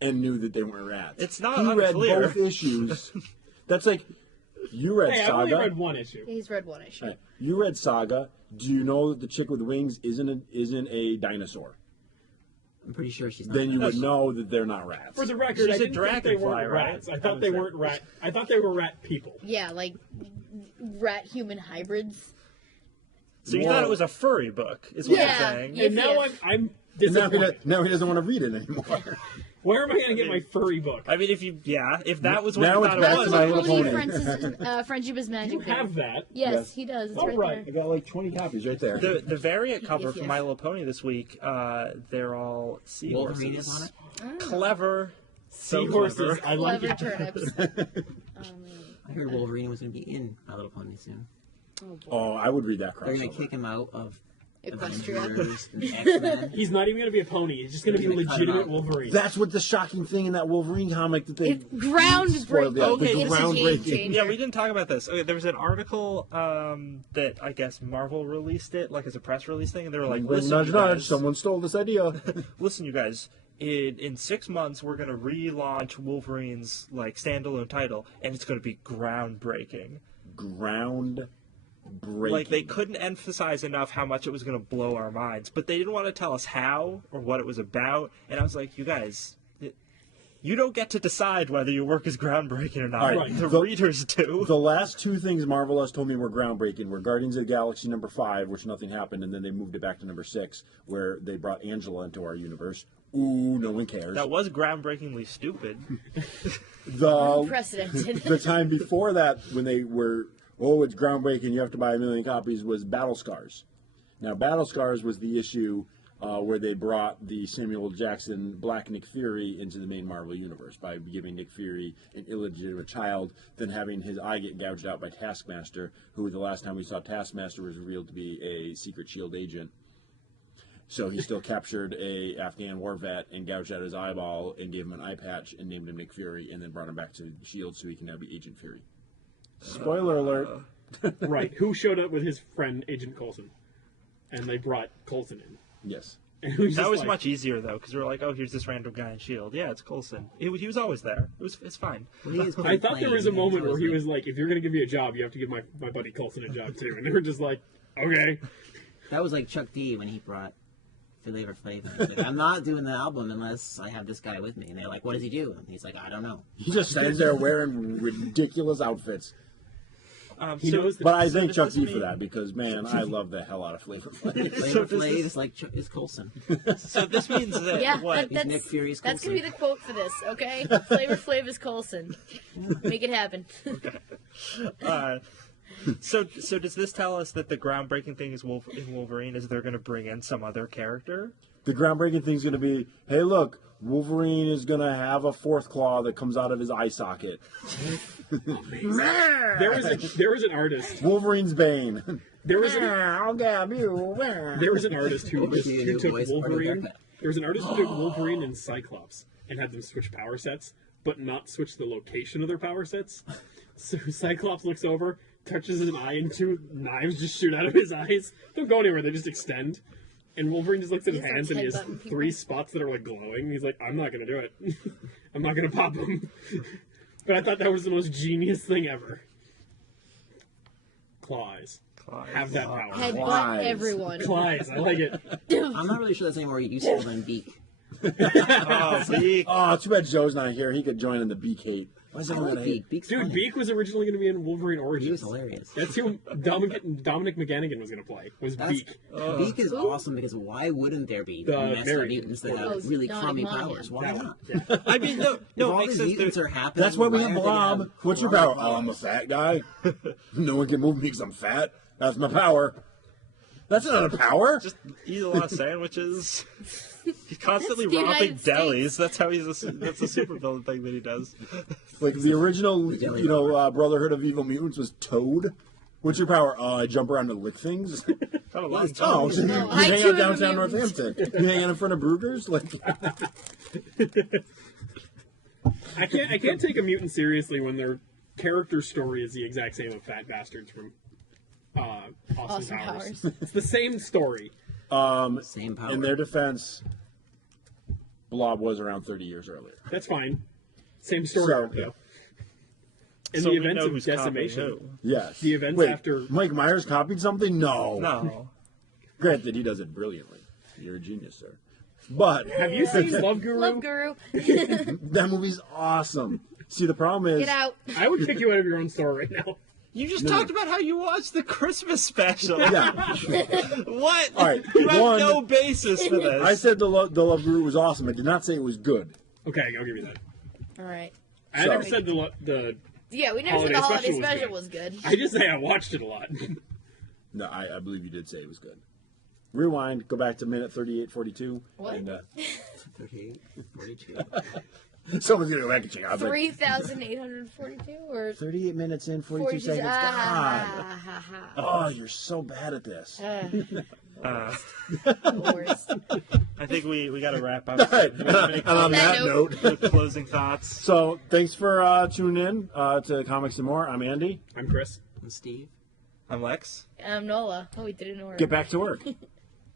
and knew that they weren't rats. It's not He read unclear. both issues. That's like, you read Hey, I've only Saga. read one issue. He's read one issue. Right. You read Saga. Do you know that the chick with the wings isn't a dinosaur? I'm pretty sure she's not. Then you would know that they're not rats. For the record, She's I a didn't think they dragonfly, weren't right? rats. I thought they weren't rat. I thought they were rat people. Yeah, like rat-human hybrids. So you Whoa. thought it was a furry book, is what Yeah. you're saying? Yeah. And now Yes. I'm And now, disappointed. now he doesn't want to read it anymore. Where am I going to get my furry book? I mean, if that was what Now you it's thought back it to was, My I Little would- Pony. Francis, Friendship is Magic. You have that. Yes, Yes. he does. It's Oh, right right. I got like 20 copies right there. the variant cover for yes. My Little Pony this week, they're all seahorses. Wolverine is on it. Clever. So Seahorses. clever. I like Clever it. turnips. I heard Wolverine was going to be in My Little Pony soon. Oh, I would read that They're going to crossover. kick him out of Equestria. Avengers and X-Men. He's not even going to be a pony. He's just going to be a They're gonna cut him legitimate out. Wolverine. That's what the shocking thing in that Wolverine comic that they It's groundbreaking. spoiled. Yeah, Okay, the it's a groundbreaking. Yeah, we didn't talk about this. Okay, there was an article that I guess Marvel released it, like as a press release thing, and they were like, "Listen, Nudge, you nudge, guys, someone stole this idea. listen, you guys. In 6 months, we're gonna relaunch Wolverine's like standalone title, and it's gonna be groundbreaking. Groundbreaking. Like they couldn't emphasize enough how much it was gonna blow our minds, but they didn't want to tell us how or what it was about. And I was like, you guys, you don't get to decide whether your work is groundbreaking or not. All right. The readers do. The last two things Marvel has told me were groundbreaking were Guardians of the Galaxy #5, which nothing happened, and then they moved it back to #6, where they brought Angela into our universe. Ooh, no one cares. That was groundbreakingly stupid. Unprecedented. The time before that, when they were, it's groundbreaking, you have to buy 1 million copies, was Battle Scars. Now, Battle Scars was the issue where they brought the Samuel L. Jackson Black Nick Fury into the main Marvel universe by giving Nick Fury an illegitimate child, then having his eye get gouged out by Taskmaster, who the last time we saw Taskmaster was revealed to be a secret S.H.I.E.L.D. agent. So he still captured a Afghan war vet and gouged out his eyeball and gave him an eye patch and named him Nick Fury and then brought him back to S.H.I.E.L.D. so he can now be Agent Fury. Spoiler alert. Right. Who showed up with his friend Agent Coulson, and they brought Coulson in. Yes. And it was That just was like, much easier, though, because we were like, oh, here's this random guy in S.H.I.E.L.D. Yeah, it's Coulson. He was always there. It's fine. Well, he is I thought there was a plain, moment and where he was like, if you're going to give me a job, you have to give my buddy Coulson a job, too. And they were just like, okay. That was like Chuck D when he brought Flavor Flav. He's like, I'm not doing the album unless I have this guy with me. And they're like, what does he do? And he's like, I don't know. He just stands there wearing ridiculous outfits. He knows But I thank does Chuck this D mean- for that because, man, I love the hell out of Flavor Flav. Flavor Flav is like is Coulson. So this means that Yeah, what? He's Nick Fury's That's Coulson. gonna be the quote for this, okay? Flavor Flav is Coulson. Make it happen. So does this tell us that the groundbreaking thing is in Wolverine is they're going to bring in some other character? The groundbreaking thing's going to be, hey, look, Wolverine is going to have a fourth claw that comes out of his eye socket. there was an artist. Wolverine's Bane. There was an I'll grab you. There was an artist who New took voice, part of Wolverine. that. There was an artist who took Wolverine and Cyclops and had them switch power sets, but not switch the location of their power sets. So Cyclops looks over, touches his eye, and 2 knives just shoot out of his eyes. They don't go anywhere; they just extend. And Wolverine just looks at his He's hands, like and he has headbutting people. 3 spots that are like glowing. He's like, "I'm not gonna do it. I'm not gonna pop them." But I thought that was the most genius thing ever. Claws. Have that power. Headbutt Lies. everyone. Claws. I like it. I'm not really sure that's any more useful than Beak. Oh, see? Oh, too bad Joe's not here. He could join in the Beak hate. Why is I everyone like hate? Beak. Beak's Dude, funny. Beak was originally going to be in Wolverine He was Origins. hilarious. That's who Dominic McGannigan was going to play. Was That's, Beak. Beak is Who? awesome because why wouldn't there be The messed up Mary. mutants that Oh, have really Dominic crummy Monaghan. powers? Why That not? one. Yeah. I mean, no, If it all makes these sense. mutants are happening. That's why we have are they Blob. have What's your crummy power? Oh, I'm a powers? fat guy. No one can move me because I'm fat. That's my power. That's not a power. Just eat a lot of sandwiches. He's constantly That's the robbing United States. delis. That's how that's a supervillain thing that he does. Like the original, jelly Brotherhood of Evil Mutants was Toad. What's your power? I jump around and lick things. Got a long Oh, time. so you I hang too out am a downtown mutant. Northampton. You hang out in front of Brugger's? Like, I can't take a mutant seriously when their character story is the exact same of Fat Bastards from Austin Powers. It's the same story. Same power. in their defense, Blob was around 30 years earlier. That's fine. Same story So- arc, though. In So the we events know of who's copying decimation, who. Yes. The events Wait, after- Mike Myers copied something? No. No. Granted, he does it brilliantly. You're a genius, sir. But have you seen Love Guru? Love Guru. that movie's awesome. See, the problem is, Get out. I would kick you out of your own store right now. You just talked about how you watched the Christmas special. yeah, What? All right, You have one- no basis for this. I said the Love Guru was awesome. I did not say it was good. Okay, I'll give you that. All right. I So- never said the. Yeah, we never Holiday said the holiday special was special good. was good. I just say I watched it a lot. No, I believe you did say it was good. Rewind, go back to minute 38:42. What? And, 38, 42. someone's going to go back and check out. 3,842 or 38 minutes in, 42 42 seconds. God. ha, ha, ha. Oh, you're so bad at this. The worst. I think we got to wrap up. All right, Do you have any and on that note- note, closing thoughts? so thanks for tuning in to Comics and More. I'm Andy. I'm Chris. And Steve. I'm Lex. Nola. Oh, we did it in order. Get back to work.